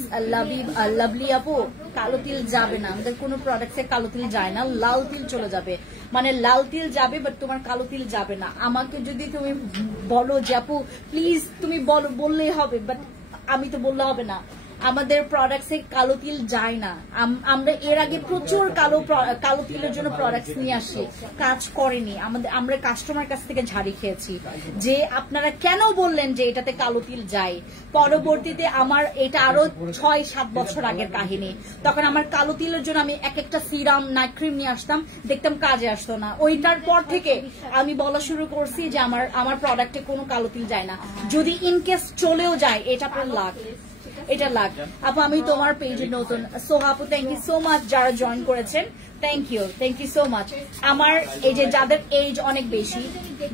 লাভলি আপু, কালো তিল যাবে না। আমাদের কোনো প্রোডাক্টে কালো তিল যায় না, লাল তিল চলে যাবে। মানে লাল তিল যাবে বাট তোমার কালো তিল যাবে না। আমাকে যদি তুমি বলো যে আপু প্লিজ তুমি বললেই হবে, বাট আমি তো বললে হবে না। আমাদের প্রোডাক্টসে কালো তিল যায় না। আমরা এর আগে প্রচুর কালো তিলের জন্য প্রোডাক্টস নিয়ে আসি, কাজ করেনি। আমরা কাস্টমার কাছ থেকে ঝাড়ি খেয়েছি যে আপনারা কেন বললেন যে এটাতে কালো তিল যায়। পরবর্তীতে আমার এটা আরো 6-7 বছর আগের কাহিনী। তখন আমার কালো তিলের জন্য আমি একটা সিরাম নাইট ক্রিম নিয়ে আসতাম, দেখতাম কাজে আসতো না। ওইটার পর থেকে আমি বলা শুরু করছি যে আমার প্রোডাক্টে কোনো কালো তিল যায় না। যদি ইনকেস চলেও যায় এটা আপনার লাগ, এটা লাগ। আপু আমি তোমার পেজে নতুন। সোহা আপু থ্যাংক ইউ সো মাচ যারা জয়েন করেছেন, থ্যাংক ইউ সো মাচ। আমার এই যে যাদের এজ অনেক বেশি,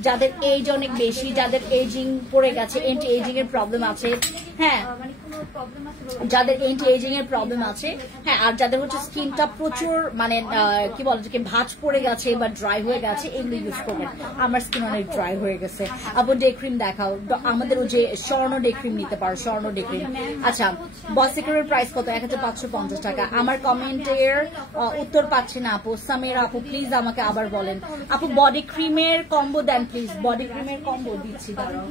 যাদের এজিং পড়ে গেছে, এন্টি এজিং এর প্রবলেম আছে, হ্যাঁ যাদের এন্টি এজিং এর প্রবলেম আছে, হ্যাঁ আর যাদের হচ্ছে স্কিনটা প্রচুর মানে কি বলে যে ভাঁজ পড়ে গেছে বা ড্রাই হয়ে গেছে, এগুলো ইউজ করবেন। আমার স্কিন অনেক ড্রাই হয়ে গেছে। আপু ডে ক্রিম দেখাও, আমাদের ওই যে স্বর্ণ ডে ক্রিম নিতে পারো, স্বর্ণ ডে ক্রিম। আচ্ছা বসিকের প্রাইস কত? 1550 টাকা। আমার কমেন্টের উত্তর পাচ্ছি না আপু। সামিরা আপু প্লিজ আমাকে আবার বলেন। আপু বডি ক্রিমের কম্বো দেন প্লিজ, বডি ক্রিমের কম্বো দিচ্ছি দাঁড়াও।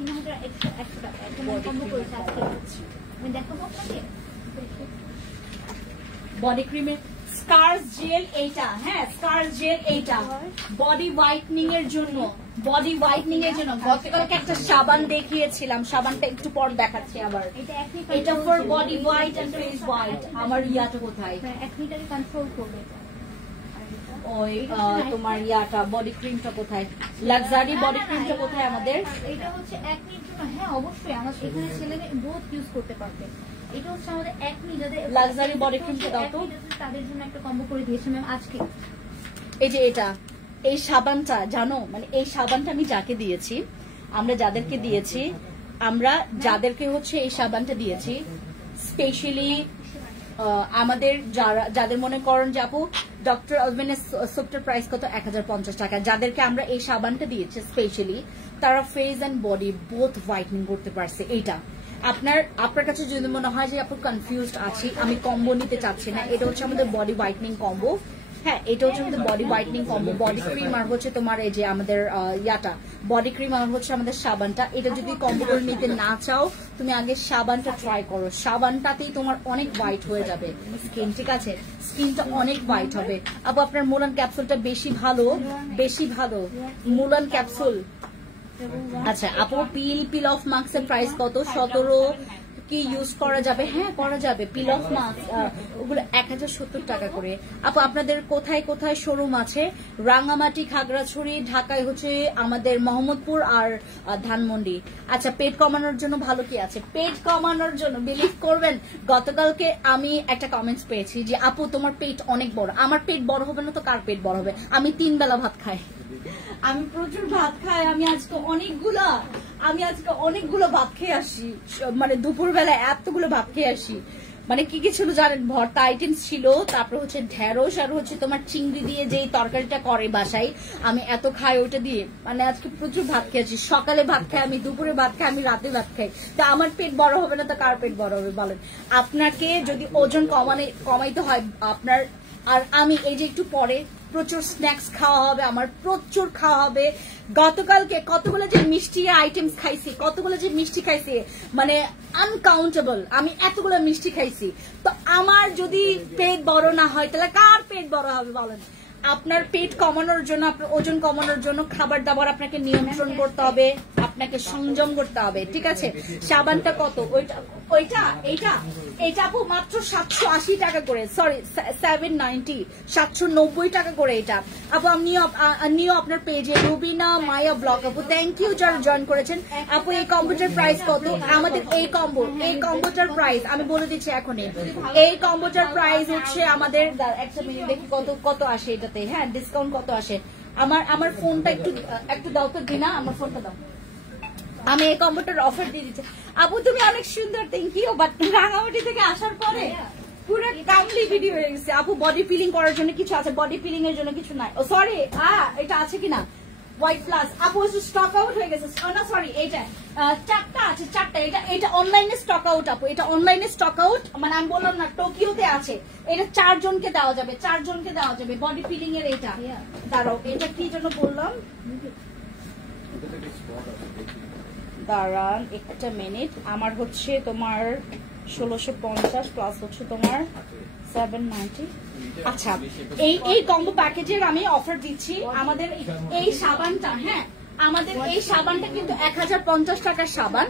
বডি ক্রিমের স্কার্স জেল এইটা, হ্যাঁ স্কার্স জেল এইটা বডি হোয়াইটনিং এর জন্য, বডি হোয়াইটনিং এর জন্য। গতকালকে একটা সাবান দেখিয়েছিলাম, সাবানটা একটু পর দেখাচ্ছি আবার। এটা for body white and face white. আমার ইয়াটা কোথায়? কন্ট্রোল করবে ওই তোমার ইয়াটা বডি ক্রিমটা কোথায়? লাক্সারি বডি ক্রিমটা কোথায় আমাদের? এটা হচ্ছে একনির জন্য, হ্যাঁ অবশ্যই আমার এখানে ছেলেমেয়ে বোথ ইউজ করতে পারবে। এটা হচ্ছে আমাদের একনি, যাদের লাক্সারি বডি ক্রিমটা দাও তো, তাদের জন্য একটা কম্বো করে দিয়েছি ম্যাম আজকে। এই যে এটা, এই সাবানটা জানো, মানে এই সাবানটা আমি যাকে দিয়েছি, আমরা যাদেরকে দিয়েছি, আমরা যাদেরকে হচ্ছে এই সাবানটা দিয়েছি স্পেশালি আমাদের যাদের মনে করেন যে আপু ডক্টর আলবেনের সোপটার প্রাইস কত? 1050 টাকা। যাদেরকে আমরা এই সাবানটা দিয়েছি স্পেশালি তারা face and body both whitening করতে পারছে। এইটা আপনার কাছে যদি মনে হয় যে আপু কনফিউজড আছি, আমি কম্বো নিতে চাচ্ছি না, এটা হচ্ছে আমাদের বডি হোয়াইটনিং কম্বো। হ্যাঁ এটা হচ্ছে আমাদের body whitening combo. Body cream আর হচ্ছে তোমার এই যে আমাদের ইয়াটা বডি ক্রিম আর হচ্ছে আমাদের সাবানটা। এটা যদি কম্বো করে নিতে না চাও, তুমি আগে সাবানটা ট্রাই করো, সাবানটাতেই তোমার অনেক হোয়াইট হয়ে যাবে স্কিন, ঠিক আছে? স্কিনটা অনেক হোয়াইট হবে। আপু আপনার মুলান ক্যাপসুলটা বেশি ভালো মুলান ক্যাপসুল। আচ্ছা আপু পিল অফ মাস্কের প্রাইস কত? 17 কি ইউজ করা যাবে? হ্যাঁ করা যাবে। পিল অফ মাস্ক ওগুলো 1070 টাকা করে। আপু আপনাদের কোথায় কোথায় শোরুম আছে? রাঙ্গামাটি, খাগড়াছড়ি, ঢাকায় হচ্ছে আমাদের মোহাম্মদপুর আর ধানমন্ডি। আচ্ছা পেট কমানোর জন্য ভালো কি আছে? পেট কমানোর জন্য বিলিভ করবেন গতকালকে আমি একটা কমেন্টস পেয়েছি যে আপু তোমার পেট অনেক বড়। আমার পেট বড় হবে না তো কার পেট বড় হবে? আমি 3 বেলা ভাত খাই, আমি প্রচুর ভাত খাই। আমি আজকে অনেকগুলো ভাত খেয়ে আসি, মানে দুপুরবেলা এতগুলো ভাত খেয়ে আসি। মানে কি কি ছিল জানেন? ভর্তা আইটেমস ছিল, তারপর হচ্ছে ঢেঁড়স আর হচ্ছে তোমার চিংড়ি দিয়ে যেই তরকারিটা করে বাসায়, আমি এত খাই ওটা দিয়ে। মানে আজকে প্রচুর ভাত খেয়েছি। সকালে ভাত খাই আমি, দুপুরে ভাত খাই আমি, রাতে ভাত খাই। তা আমার পেট বড় হবে না তো কার পেট বড় হবে বলেন? আপনাকে যদি ওজন কমাইতে হয় আপনার আর আমি, এই যে একটু পরে প্রচুর স্ন্যাক্স খাওয়া হবে, আমার প্রচুর খাওয়া হবে। গতকালকে কতগুলো যে মিষ্টি আইটেমস খাইছি, মানে আনকাউন্টেবল। আমি এতগুলো মিষ্টি খাইছি। তো আমার যদি পেট বড় না হয় তাহলে কার পেট বড় হবে বলেন? আপনার পেট কমানোর জন্য, আপনার ওজন কমানোর জন্য খাবার দাবার আপনাকে নিয়ন্ত্রণ করতে হবে, আপনাকে সংযম করতে হবে, ঠিক আছে? সাবানটা কত? এইটা আপু মাত্র 780 টাকা করে, সরি 790, 790 টাকা করে এটা। আপু আপনিও আপনার পেজে রুবিনা মায়া ব্লগ আপু থ্যাংক ইউ যারা জয়েন করেছেন। আপু এই কম্বোটার প্রাইস কত? আমাদের এই কম্বোটার প্রাইস আমি বলে দিচ্ছি এখনই। এই কম্বোটার প্রাইস হচ্ছে আমাদের, একটা মিনিট দেখি কত আসে এটাতে। হ্যাঁ ডিসকাউন্ট কত আসে? আমার ফোনটা একটু দাও তো দিনা, আমার ফোনটা দাও। আমি এই কম্বোটার অফার দিয়ে দিচ্ছি। আপু তুমি অনেক সুন্দর, থ্যাংক ইউ। বাট রাঙামাটি থেকে আসার পরে পুরো কামলি ভিডিও হয়ে গেছে। আপু বডি পিলিং করার জন্য কিছু আছে? বডি পিলিং এর জন্য কিছু নাই। ও সরি এটা আছে কিনা? হোয়াইট প্লাস আপু স্টক আউট হয়ে গেছে না সরি এইটা চারটা আছে চারটা এটা অনলাইনে স্টক আউট আপু এটা অনলাইনে স্টক আউট মানে আমি বললাম না টোকিওতে আছে এটা 4 জনকে দেওয়া যাবে বডি ফিলিং এর এটা দাঁড়াও এটা কি জন্য বললাম দাঁড়ান একটা মিনিট আমার হচ্ছে তোমার 1650 প্লাস হচ্ছে তোমার 790 আচ্ছা এই কম্বো প্যাকেজের আমি অফার দিচ্ছি আমাদের এই সাবানটা হ্যাঁ আমাদের এই সাবানটা কিন্তু 1050 টাকার সাবান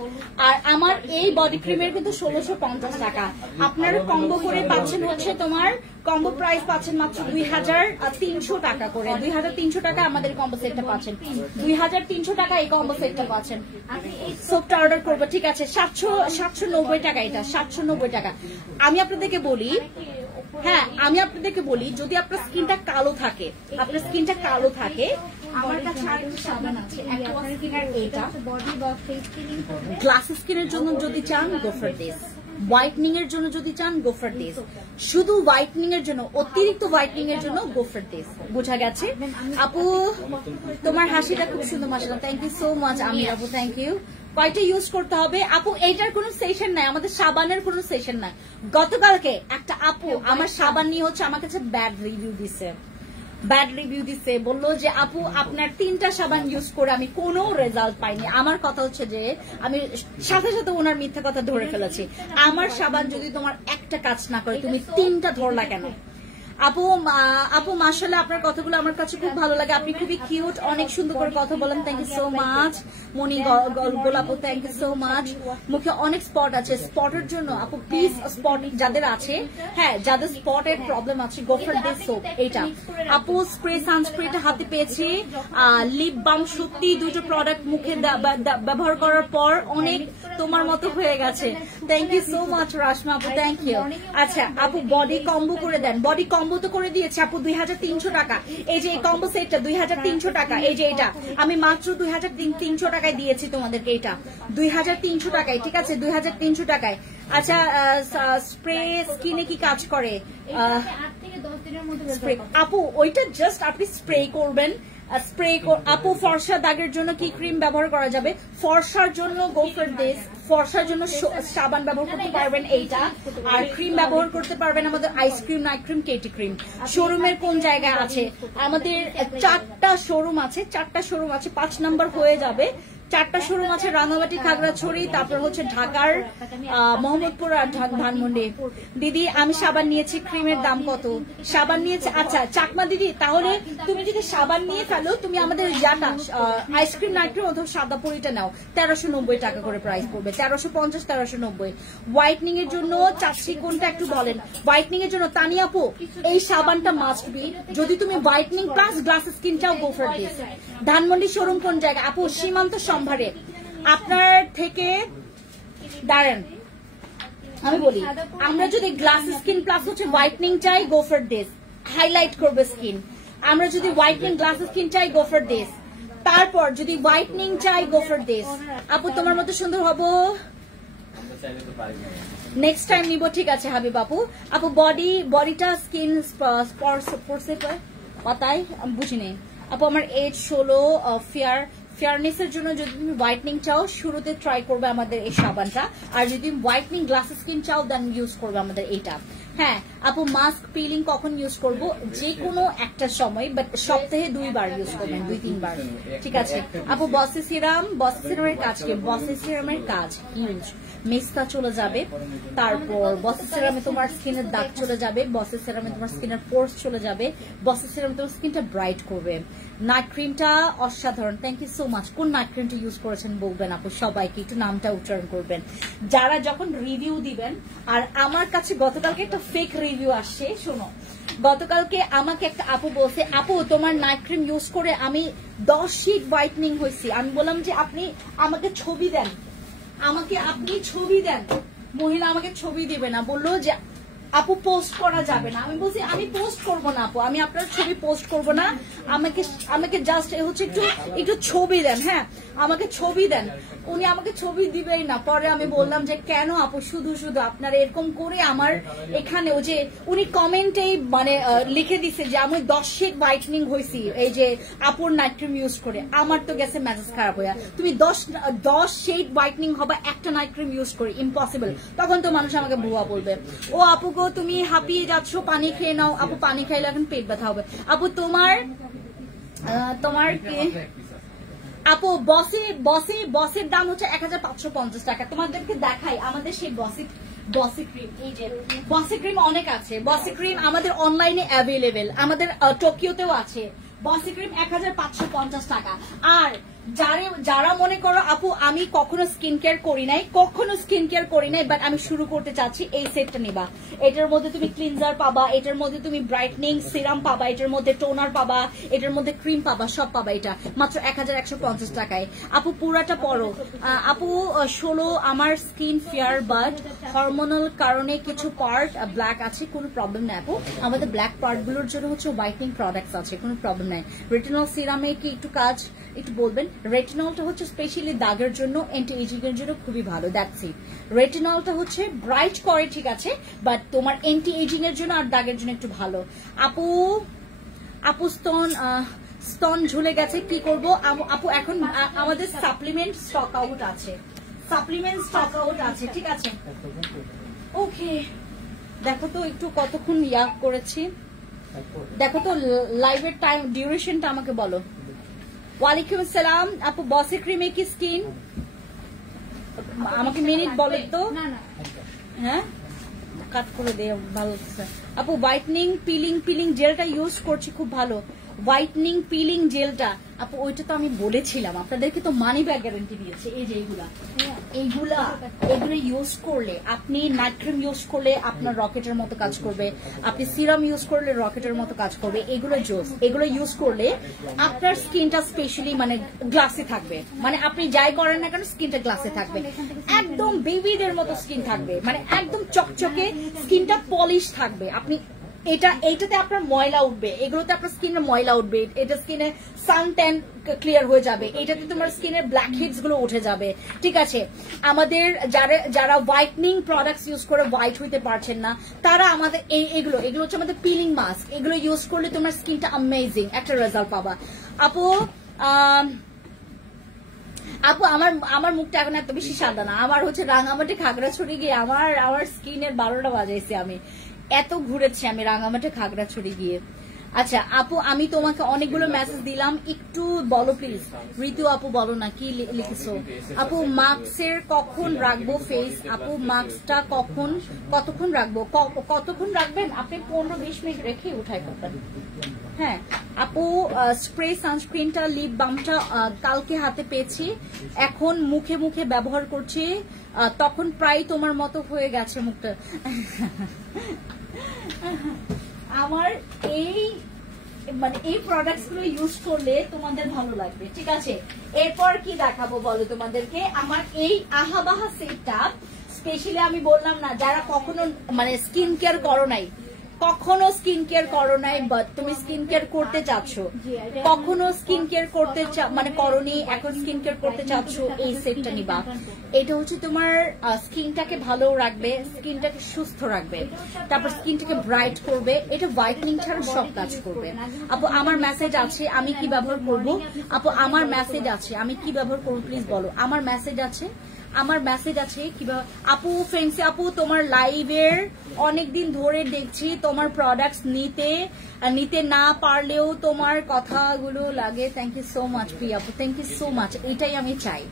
আর আমার এই বডি ক্রিমের কিন্তু 1650 টাকা আপনারা কম্বো করে পাচ্ছেন হচ্ছে তোমার কম্বো প্রাইস পাচ্ছেন মাত্র 2300 টাকা করে 2300 টাকা আমাদের কম্বো সেটটা পাচ্ছেন 2300 টাকা এই কম্বো সেটটা পাচ্ছেন সোপটা অর্ডার করবো ঠিক আছে 790 টাকা এটা 790 টাকা আমি আপনাদেরকে বলি হ্যাঁ আমি আপনাদেরকে বলি যদি আপনার স্কিনটা কালো থাকে আমার কাছে আরেকটা সাবান আছে এটা গ্লাস স্কিনের জন্য যদি চান গো ফর দিস হোয়াইটনিং এর জন্য যদি চান গো ফর দিস শুধু হোয়াইটনিং এর জন্য অতিরিক্ত হোয়াইটনিং এর জন্য গো ফর দিস বোঝা গেছে আপু তোমার হাসিটা খুব সুন্দর মাশাআল্লাহ থ্যাংক ইউ সো মাচ আমি আপু থ্যাংক ইউ কয়টা ইউজ করতে হবে আপু এইটার কোনো সেশন নাই আমাদের সাবানের কোনো সেশন নাই গতকালকে একটা আপু আমার সাবান নিয়ে হচ্ছে আমার কাছে ব্যাড রিভিউ দিছে বললো যে আপু আপনার 3টা সাবান ইউজ করে আমি কোনো রেজাল্ট পাইনি আমার কথা হচ্ছে যে আমি সাথে সাথে ওনার মিথ্যা কথা ধরে ফেলেছি আমার সাবান যদি তোমার একটা কাজ না করে তুমি 3টা ধরলা কেন আপু মাশাআল্লাহ আপনার কথাগুলো আমার কাছে খুব ভালো লাগে আপনি খুবই কিউট অনেক সুন্দর করে কথা বলেন thank you so much Moni গোলাপু থ্যাংক ইউ সো মাচ মুখে অনেক স্পট আছে স্পটের জন্য আপু প্লিজ স্পট যাদের আছে হ্যাঁ যাদের স্পটের প্রবলেম আছে গো ফর দিস সোপ এইটা আপু স্প্রে সানস্প্রেটা হাতে পেয়েছি লিপ বাম সত্যি দুটো প্রোডাক্ট মুখে ব্যবহার করার পর অনেক তোমার মতো হয়ে গেছে থ্যাংক ইউ সো মাচ রাশমা আপু থ্যাংক ইউ আচ্ছা আপু বডি কম্বো করে দেন বডি কম্বো তো করে দিয়েছে আপু 2300 টাকা এই যে এই কম্বো সেটটা 2300 টাকা এই যে এটা আমি মাত্র 2300 টাকায় দিয়েছি তোমাদেরকে এটা 2300 টাকায় ঠিক আছে 2300 টাকায় আচ্ছা স্প্রে স্কিনে কি কাজ করে আপু ওইটা জাস্ট আপনি স্প্রে করবেন আপু ফর্সা দাগের জন্য কি ক্রিম ব্যবহার করা যাবে ফর্সার জন্য গো ফর দিস ফর্সার জন্য সাবান ব্যবহার করতে পারবেন এইটা আর ক্রিম ব্যবহার করতে পারবেন আমাদের ice cream night cream KT cream শোরুমের কোন জায়গায় আছে আমাদের 4টা শোরুম আছে 5 নাম্বার হয়ে যাবে 4টা শোরুম আছে রাঙামাটি খাগড়াছড়ি তারপর হচ্ছে ঢাকার মোহাম্মদপুর আর ধানমন্ডি দিদি আমি সাবান নিয়েছি ক্রিমের দাম কত সাবান নিয়েছে আচ্ছা চাকমা দিদি তাহলে তুমি যদি সাবান নিয়ে ফেলো তুমি আমাদের ইয়াটা আইসক্রিম নাইটক্রিম অথবা সাদা পরিটা নাও 1390 টাকা করে প্রাইস পড়বে 1350 1390 হোয়াইটনিং এর জন্য চাচ্ছি কোনটা একটু বলেন হোয়াইটনিং এর জন্য তানিয়া আপু এই সাবানটা মাস্ট বি যদি তুমি হোয়াইটনিং প্লাস গ্লাস স্কিন চাও গো ফর দিস ধানমন্ডি শোরুম কোন জায়গা আপু সীমান্ত সম্ভারে আপনার থেকে দাঁড়ান আমি বলি আমরা যদি গ্লাস স্কিন প্লাস হচ্ছে হোয়াইটনিং চাই গো ফর দিস হাইলাইট করবে স্কিন আমরা যদি হোয়াইটনিং গ্লাস স্কিন চাই গো ফর দিস তারপর যদি হোয়াইটনিং চাই গো ফর দিস আপু তোমার মতো সুন্দর হবো নেক্সট টাইম নিব ঠিক আছে হাবিব আপু বডিটা স্কিন পাতায় বুঝি নেই আপু আমার এজ 16 ফেয়ারনেস এর জন্য যদি তুমি হোয়াইটনিং চাও শুরুতে ট্রাই করবে আমাদের এই সাবানটা আর যদি হোয়াইটনিং গ্লাস স্কিন চাও দেন ইউজ করবে আমাদের এটা হ্যাঁ আপু মাস্ক পিলিং কখন ইউজ করব যে কোনো একটা সময় বাট সপ্তাহে 2 বার ইউজ করবেন 2-3 বার ঠিক আছে আপু বসি সিরামের কাজ কি বসি সিরামের কাজ ইউজ মেস্তা চলে যাবে তারপর বসি সিরামে তোমার স্কিনের দাগ চলে যাবে বসি সিরামে তোমার স্কিনের পোরস চলে যাবে বসি সিরামে তোমার স্কিনটা ব্রাইট করবে নাইট ক্রিমটা অসাধারণ থ্যাংক ইউ সো মাচ কোন নাইট ক্রিমটা ইউজ করেছেন বলবেন আপু সবাইকে একটু নামটা উচ্চারণ করবেন যারা যখন রিভিউ দিবেন আর আমার কাছে গতকালকে একটা ফেক রিভিউ আসছে শোনো গতকালকে আমাকে একটা আপু বলছে আপু তোমার নাইট ক্রিম ইউজ করে আমি 10 শীট হোয়াইটনিং হয়েছি আমি বললাম যে আপনি আমাকে ছবি দেন মহিলা আমাকে ছবি দিবে না বললো যে আপু পোস্ট করা যাবে না। আমি বলছি আমি পোস্ট করবো না আপু, আমি আপনার ছবি পোস্ট করবো না, আমাকে জাস্ট হচ্ছে একটু ছবি দেন। হ্যাঁ আমাকে ছবি দেন। উনি আমাকে ছবি দিবেই না। পরে আমি বললাম যে কেন আপু, শুধু শুধু আপনারা এরকম করে আমার এখানে ওই যে উনি কমেন্টেই মানে লিখে দিছে যে আমি 10 শেড হোয়াইটনিং হয়েছি এই যে আপুর নাইট ক্রিম ইউজ করে। আমার তো গেছে মেজাজ খারাপ হয়ে। তুমি 10 শেড হোয়াইটনিং হবে একটা নাইট ক্রিম ইউজ করে, ইম্পসিবল। তখন তো মানুষ আমাকে ভুয়া বলবে। ও আপু গো তুমি হাঁপিয়ে যাচ্ছ, পানি খেয়ে নাও। আপু পানি খাইলে এখন পেট ব্যথা হবে। আপু তোমার কি আপু বসের দাম হচ্ছে 1550 টাকা। তোমাদেরকে দেখাই আমাদের সেই বসি ক্রিম। এই যে বসি ক্রিম অনেক আছে। বসি ক্রিম আমাদের অনলাইনে অ্যাভেলেবেল, আমাদের টোকিওতেও আছে। বসি ক্রিম 1550 টাকা। আর যারা মনে করো আপু আমি কখনো স্কিন কেয়ার করি নাই বাট আমি শুরু করতে চাচ্ছি, এই সেটটা নিবা। এটার মধ্যে তুমি ক্লিনজার পাবা, এটার মধ্যে তুমি ব্রাইটনিং সিরাম পাবা, এটার মধ্যে টোনার পাবা, এটার মধ্যে ক্রিম পাবা, সব পাবা। এটা মাত্র 1150 টাকায়। আপু পুরাটা পরো। আপু 16 আমার স্কিন ফেয়ার বাট হরমোনাল কারণে কিছু পার্ট ব্ল্যাক আছে, কোনো প্রবলেম নাই আপু। আমাদের ব্ল্যাক পার্ট গুলোর জন্য হচ্ছে হোয়াইটনিং প্রোডাক্টস আছে, কোনো প্রবলেম নাই। রেটিনল সিরামে কি একটু বলবেন? রেটিনলটা হচ্ছে স্পেশালি দাগের জন্য, অ্যান্টি এজিং এর জন্য খুবই ভালো। That's it. রেটিনলটা হচ্ছে ব্রাইট করে ঠিক আছে, বাট তোমার অ্যান্টি এজিং এর জন্য আর দাগের জন্য একটু ভালো। আপু স্তন ঝুলে গেছে, কি করব আপু? এখন আমাদের সাপ্লিমেন্ট স্টক আউট আছে, ঠিক আছে। ওকে দেখো তো একটু কতক্ষণ করেছি, দেখো তো লাইভের টাইম ডিউরেশনটা আমাকে বলো। ওয়ালাইকুম আসসালাম আপু। বসি ক্রিমে কি স্কিন আমাকে মিনিট বলো তো। হ্যাঁ কাট করে দে, ভালো আপু। হোয়াইটনিং পিলিং জেলটা ইউজ করছি, খুব ভালো। হোয়াইটনিং পিলিং জেলটা আপু ওইটা তো আমি বলেছিলাম আপনাদেরকে, তো মানি ব্যাক গ্যারান্টি দিয়েছে। এই যে এইগুলা ইউজ করলে, আপনি নাইট ক্রিম ইউজ করলে আপনার রকেটের মতো কাজ করবে, আপনি সিরাম ইউজ করলে রকেটের মতো কাজ করবে। এগুলো ইউজ করলে আপনার স্কিনটা স্পেশালি মানে গ্লাসি থাকবে। মানে আপনি যাই করেন না কেন স্কিনটা গ্লাসি থাকবে, একদম বেবিদের মতো স্কিন থাকবে, মানে একদম চকচকে স্কিনটা পলিশ থাকবে। আপনি এইটাতে আপনার ময়লা উঠবে, এগুলোতে আপনার স্কিনে ময়লা উঠবে, এটা স্কিনে সান ট্যান ক্লিয়ার হয়ে যাবে, এটাতে তোমার স্কিনের ব্ল্যাক হেডস গুলো উঠে যাবে, ঠিক আছে। আমাদের যারা হোয়াইটনিং প্রোডাক্টস ইউজ করে হোয়াইট হইতে পারছেন না, তারা আমাদের এগুলো হচ্ছে আমাদের পিলিং মাস্ক। এগুলো ইউজ করলে তোমার স্কিনটা অ্যামেজিং একটা রেজাল্ট পাবা। আপু আমার মুখটা এখন এত বেশি সাদা না, আমার হচ্ছে রাঙামাটি খাগড়াছড়ি গিয়ে আমার স্কিনের 12টা বাজাইছি। আমি এত ঘুরেছি আমি রাঙামাটি খাগড়াছড়ি গিয়ে। আচ্ছা আপু আমি তোমাকে অনেকগুলো মেসেজ দিলাম, একটু বলো প্লিজ। ঋতু আপু বলো না কি লিখেছো। আপু মাস্কের কখন রাখবো ফেস? আপু মাস্কটা কতক্ষণ রাখবো? কতক্ষণ রাখবেন আপনি? 15-20 মিনিট রেখে উঠাই করবেন। হ্যাঁ আপু স্প্রে সানস্ক্রিনটা লিপ বামটা কালকে হাতে পেয়েছি, এখন মুখে ব্যবহার করছি, তখন প্রায় তোমার মতো হয়ে গেছে মুখটা। আমার এই প্রোডাক্টস গুলো ইউজ করলে তোমাদের ভালো লাগবে, ঠিক আছে। এরপর কি দেখাবো বলো তোমাদেরকে। আমার এই আহাবাহা সেটটা স্পেশালি আমি বললাম না, যারা কখনো স্কিন কেয়ার করো নাই, বাট তুমি স্কিন কেয়ার করতে চাচ্ছ, কখনো স্কিন কেয়ার করতে করনি, এখন স্কিন কেয়ার করতে চাচ্ছ, এই সেটটা নিবা। এটা হচ্ছে তোমার স্কিনটাকে ভালো রাখবে, স্কিনটাকে সুস্থ রাখবে, তারপর স্কিনটাকে ব্রাইট করবে, এটা হোয়াইটনিং ছাড়া সব কাজ করবে। আপু আমার মেসেজ আছে, আমি কি ব্যবহার করব? আপু আমার মেসেজ আছে, আমি কি ব্যবহার করবো প্লিজ বলো। আমার মেসেজ আছে কিভাবে। আপু ফ্রেন্ডসি আপু তোমার লাইভের অনেকদিন ধরে দেখছি, তোমার প্রোডাক্টস নিতে না পারলেও তোমার কথাগুলো লাগে। থ্যাংক ইউ সো মাচ প্রিয়া আপু, থ্যাংক ইউ সো মাচ। এটাই আমি চাই,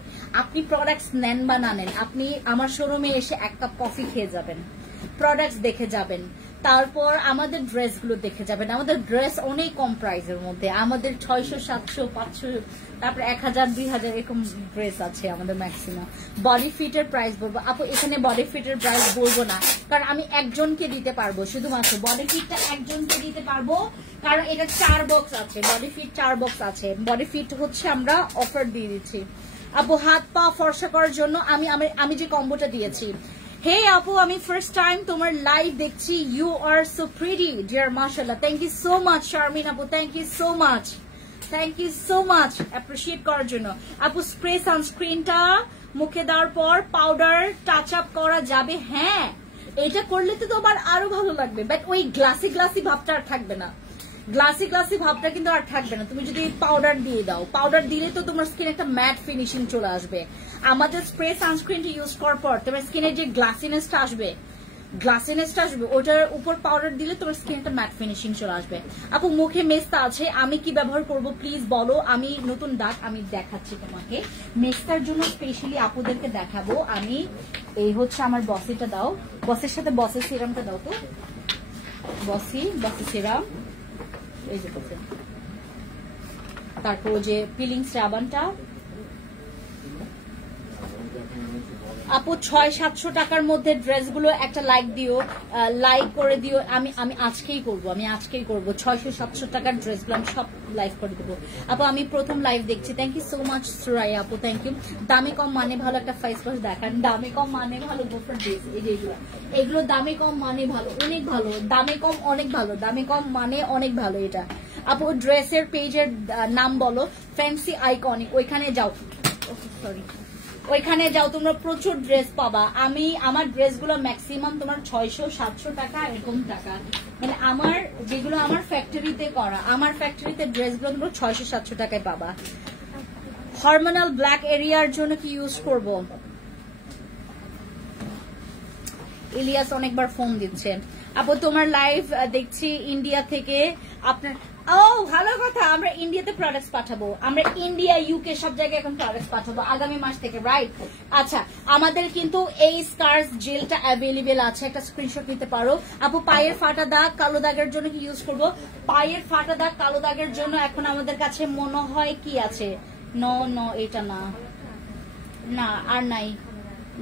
আপনি প্রোডাক্টস নেন বা না নেন, আপনি আমার শোরুমে এসে 1 কাপ কফি খেয়ে যাবেন, প্রোডাক্টস দেখে যাবেন, তারপর আমাদের ড্রেসগুলো দেখে যাবেন। আমাদের ড্রেস অনেক কম প্রাইসের মধ্যে, আমাদের 600, 700, 500, তারপর 1000, 2000 এরকম ড্রেস আছে আমাদের ম্যাক্সিমাম। বডি ফিটের প্রাইস বলবো আপু, এখানে বডি ফিটের প্রাইস বলবো না, কারণ আমি একজনকে দিতে পারবো, শুধুমাত্র বডি ফিটটা একজনকে দিতে পারবো, কারণ এটা 4 বক্স আছে, বডি ফিট 4 বক্স আছে। বডি ফিট হচ্ছে আমরা অফার দিয়ে দিচ্ছি। আপু হাত পা ফর্সা করার জন্য আমি যে কম্বোটা দিয়েছি, হে আপু, আমি ফার্স্ট টাইম তোমার লাইভ দেখছি। You are so pretty dear, মাশাআল্লাহ। Thank you so much Sharmin আপু, thank you so much, thank you so much appreciate করার জন্য। আপু স্প্রে সানস্ক্রিনটা মুখে দেওয়ার পর পাউডার টাচ আপ করা যাবে? হ্যাঁ, এটা করলে তো তোমার আরো ভালো লাগবে, বাট ওই গ্লাসি গ্লাসি ভাবটা আর থাকবে না। গ্লাসি গ্লাসি ভাবটা কিন্তু আর থাকবে না তুমি যদি পাউডার দিয়ে দাও। পাউডার দিলে তো তোমার স্কিনে একটা ম্যাট ফিনিশিং চলে আসবে। আমাদের স্প্রে সানস্ক্রিনটা ইউজ করার পর তোমার স্কিনের যে গ্লাসিনেসটা আসবে, ওটার উপর পাউডার দিলে তোমার স্কিন একটা ম্যাট ফিনিশিং চলে আসবে। আপু মুখে মেস্তা আছে, আমি কি ব্যবহার করব প্লিজ বলো। আমি নতুন দাগ আমি দেখাচ্ছি তোমাকে। মেস্তার জন্য স্পেশালি আপুদেরকে দেখাবো আমি। এই হচ্ছে আমার বসিটা দাও, বসের সাথে বসের সিরামটা দাও তো। বসি সিরাম, এই যে বসে। তারপর যে পিলিং সাবানটা। আপু 600-700 টাকার মধ্যে ড্রেসগুলো একটা লাইক দিও, লাইক করে দিও। আমি আজকেই করব 600-700 টাকার ড্রেসগুলো আমি সব লাইভ করে দেবো। আপু আমি প্রথম লাইভ দেখছি, thank you so much Suraiya আপু, থ্যাংক ইউ। দামি কম মানে ভালো একটা ফেস ওয়াশ দেখান। দামি কম মানে ভালো গোফার ড্রেস, এই যে এগুলো দামি কম মানে ভালো, অনেক ভালো। দামি কম অনেক ভালো, দামি কম মানে অনেক ভালো এটা। আপু ড্রেসের পেজের নাম বলো। ফ্যান্সি আইকনিক, ওইখানে যাও, সরি ওইখানে যাও, তোমরা প্রচুর ড্রেস পাবা। আমার ড্রেসগুলো ম্যাক্সিমাম তোমার 600-700 টাকা এরকম টাকা, মানে আমার যেগুলো আমার ফ্যাক্টরিতে করা, আমার ফ্যাক্টরিতে ড্রেসগুলো তোমরা 600-700 টাকায় পাবা। হরমোনাল ব্ল্যাক এরিয়ার জন্য কি ইউজ করব? ইলিয়াস অনেকবার ফোন দিচ্ছে। আপু তোমার লাইভ দেখছি ইন্ডিয়া থেকে, আপনার ভালো কথা। আমরা ইন্ডিয়াতে প্রোডাক্টস পাঠাবো, আমরা ইন্ডিয়া ইউকে সব জায়গায় এখন প্রোডাক্টস পাঠাবো আগামী মাস থেকে, রাইট? আচ্ছা, আমাদের কিন্তু এই স্কার্স জেলটা অ্যাভেলেবেল আছে, একটা স্ক্রিনশট নিতে পারো। আপু পায়ের ফাটা দাগ কালো দাগের জন্য কি ইউজ করব? পায়ের ফাটা দাগ কালো দাগের জন্য এখন আমাদের কাছে মনে হয় কি আছে, নো এটা না আর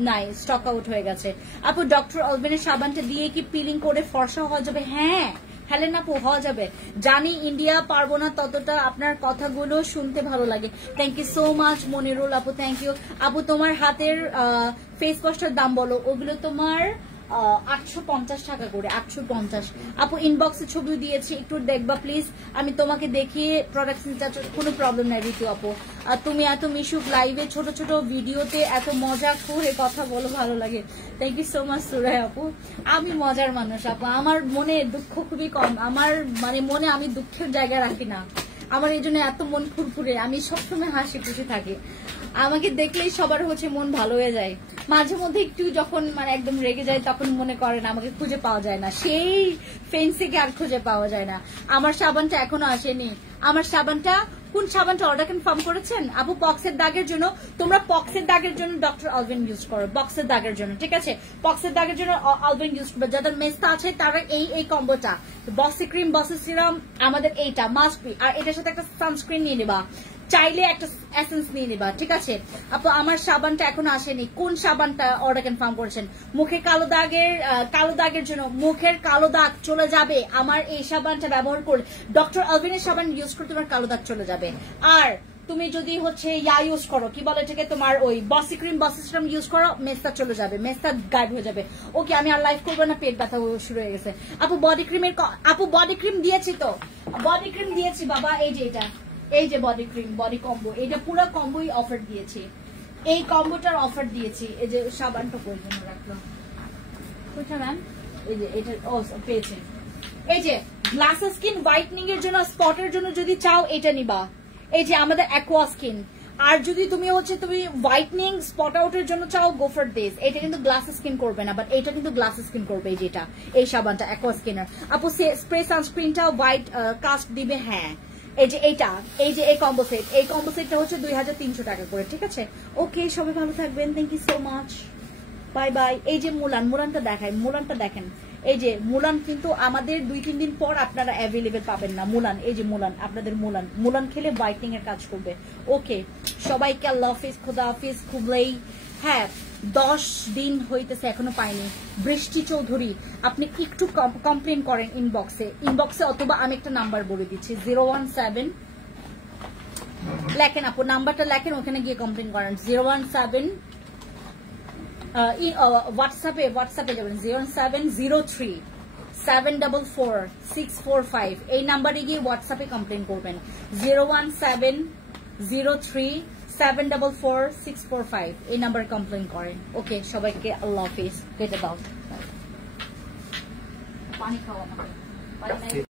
নাই, স্টক আউট হয়ে গেছে। আপু ডক্টর অলবেনের সাবানটা দিয়ে কি পিলিং করে ফর্সা হওয়া যাবে? হ্যাঁ হেলেন আপু, হওয়া যাবে। জানি ইন্ডিয়া পারবো না ততটা, আপনার কথাগুলো শুনতে ভালো লাগে। Thank you so much Monirul আপু, থ্যাংক ইউ। আপু তোমার হাতের ফেস ওয়াশটার দাম বলো। ওগুলো তোমার 850 টাকা করে, 850। আপু ইনবক্সে ছবি দিয়েছি, একটু দেখবা প্লিজ। আমি তোমাকে দেখিয়ে প্রোডাক্ট নিতে চাচ্ছি, কোনো প্রবলেম নাই ঋতু আপু। আর তুমি এত মিশুক লাইভে ছোট ছোট ভিডিওতে এত মজা করে কথা বলো, ভালো লাগে। থ্যাংক ইউ সো মাচ সুরাই আপু। আমি মজার মানুষ আপু, আমার মনে দুঃখ খুবই কম। আমার মনে আমি দুঃখের জায়গা রাখি না, আমার এই জন্য এত মন ফুরফুরে, আমি সবসময় হাসি খুশি থাকি। আমাকে দেখলেই সবার হচ্ছে মন ভালো হয়ে যায়। মাঝে মধ্যে একটু যখন একদম রেগে যায় তখন মনে করেন আমাকে খুঁজে পাওয়া যায় না, সেই ফেন্সিকে আর খুঁজে পাওয়া যায় না। আমার সাবানটা এখনো আসেনি। আমার সাবানটা কোন সাবানটা অর্ডার কনফার্ম করেছেন? আপু পক্সের দাগের জন্য, তোমরা পক্সের দাগের জন্য ডক্টর অলভেন ইউজ করো, পক্সের দাগের জন্য, ঠিক আছে? পক্সের দাগের জন্য অলভেন ইউজ করবে। যাদের মেস্তা আছে তারা এই কম্বোটা, বসি ক্রিম বসি সিরাম, আমাদের এইটা মাস্ট বি। আর এটার সাথে একটা সানস্ক্রিন নিয়ে নেবা, চাইলে একটা এসেন্স নিয়ে নেবা, ঠিক আছে? আপু আমার সাবানটা এখনো আসেনি। কোন সাবানটা অর্ডার কনফার্ম করেছেন? মুখে কালো দাগের জন্য, মুখের কালো দাগ চলে যাবে আমার এই সাবানটা ব্যবহার করলে। ডক্টর অলভিনের সাবান ইউজ করে তোমার কালো দাগ চলে যাবে। আর তুমি যদি হচ্ছে ইউজ করো, কি বলে এটাকে, তোমার ওই বসি ক্রিম বসি সিরাম ইউজ করো, মেস্তা চলে যাবে, মেস্তা গায়েব হয়ে যাবে। ওকে আমি আর লাইভ করবো না, পেট ব্যথা শুরু হয়ে গেছে। আপু বডি ক্রিমের, আপু বডি ক্রিম দিয়েছি তো, বডি ক্রিম দিয়েছি বাবা। এই যে এটা, এই যে বডি ক্রিম বডি কম্বো, এটা পুরো কম্বোই অফার দিয়েছি, এই কম্বোটার অফার দিয়েছি। এই যে সাবানটা প্রয়োজন রাখলো, কোথায় ম্যাম? এই যে এটা পেয়েছে। এই যে গ্লাস স্কিন হোয়াইটনিং এর জন্য, স্পটের জন্য যদি চাও এটা নিবা। এই যে আমাদের অ্যাকোয়া স্কিন। আর যদি তুমি হোয়াইটনিং স্পট আউটের জন্য চাও, গো ফর দিস। এটা কিন্তু গ্লাস স্কিন করবে না, বাট এটা কিন্তু গ্লাস স্কিন করবে। এই যেটা, এই সাবানটা অ্যাকোয়া স্কিনার। আপু স্প্রে সানস্ক্রিনটা হোয়াইট কাস্ট দিবে, হ্যাঁ। এই যে এইটা, এই যে এই কম্বো সেট, এই কম্বো সেটটা হচ্ছে 2300 টাকা করে, ঠিক আছে? ওকে সবাই ভালো থাকবেন, thank you so much, bye bye. এই যে মুলানটা দেখায়, মুলানটা দেখেন। এই যে মুলান কিন্তু আমাদের 2-3 দিন পর আপনারা অ্যাভেলেবেল পাবেন না। মুলান, এই যে মুলান, আপনাদের মুলান খেলে হোয়াইটনিং এর কাজ করবে। ওকে সবাইকে আল্লাহ হাফিজ, খোদা হাফিজ। খুবলেই হ্যাঁ 10 দিন হইতেছে এখনো পাইনি। বৃষ্টি চৌধুরী আপনি একটু কমপ্লেন করেন ইনবক্সে অথবা আমি একটা নাম্বার বলে দিচ্ছি 017 লেখেন আপু, নাম্বারটা লেখেন, ওখানে গিয়ে কমপ্লেন করেন 017 হোয়াটসঅ্যাপে যাবেন 07037444645 এই নাম্বারে গিয়ে হোয়াটসঅ্যাপে কমপ্লেন করবেন 01703744645 এই নাম্বারে কমপ্লেন করেন। ওকে, সবাইকে আল্লাহ হাফেজ, কেটে দাও, পানি খাওয়া, পানি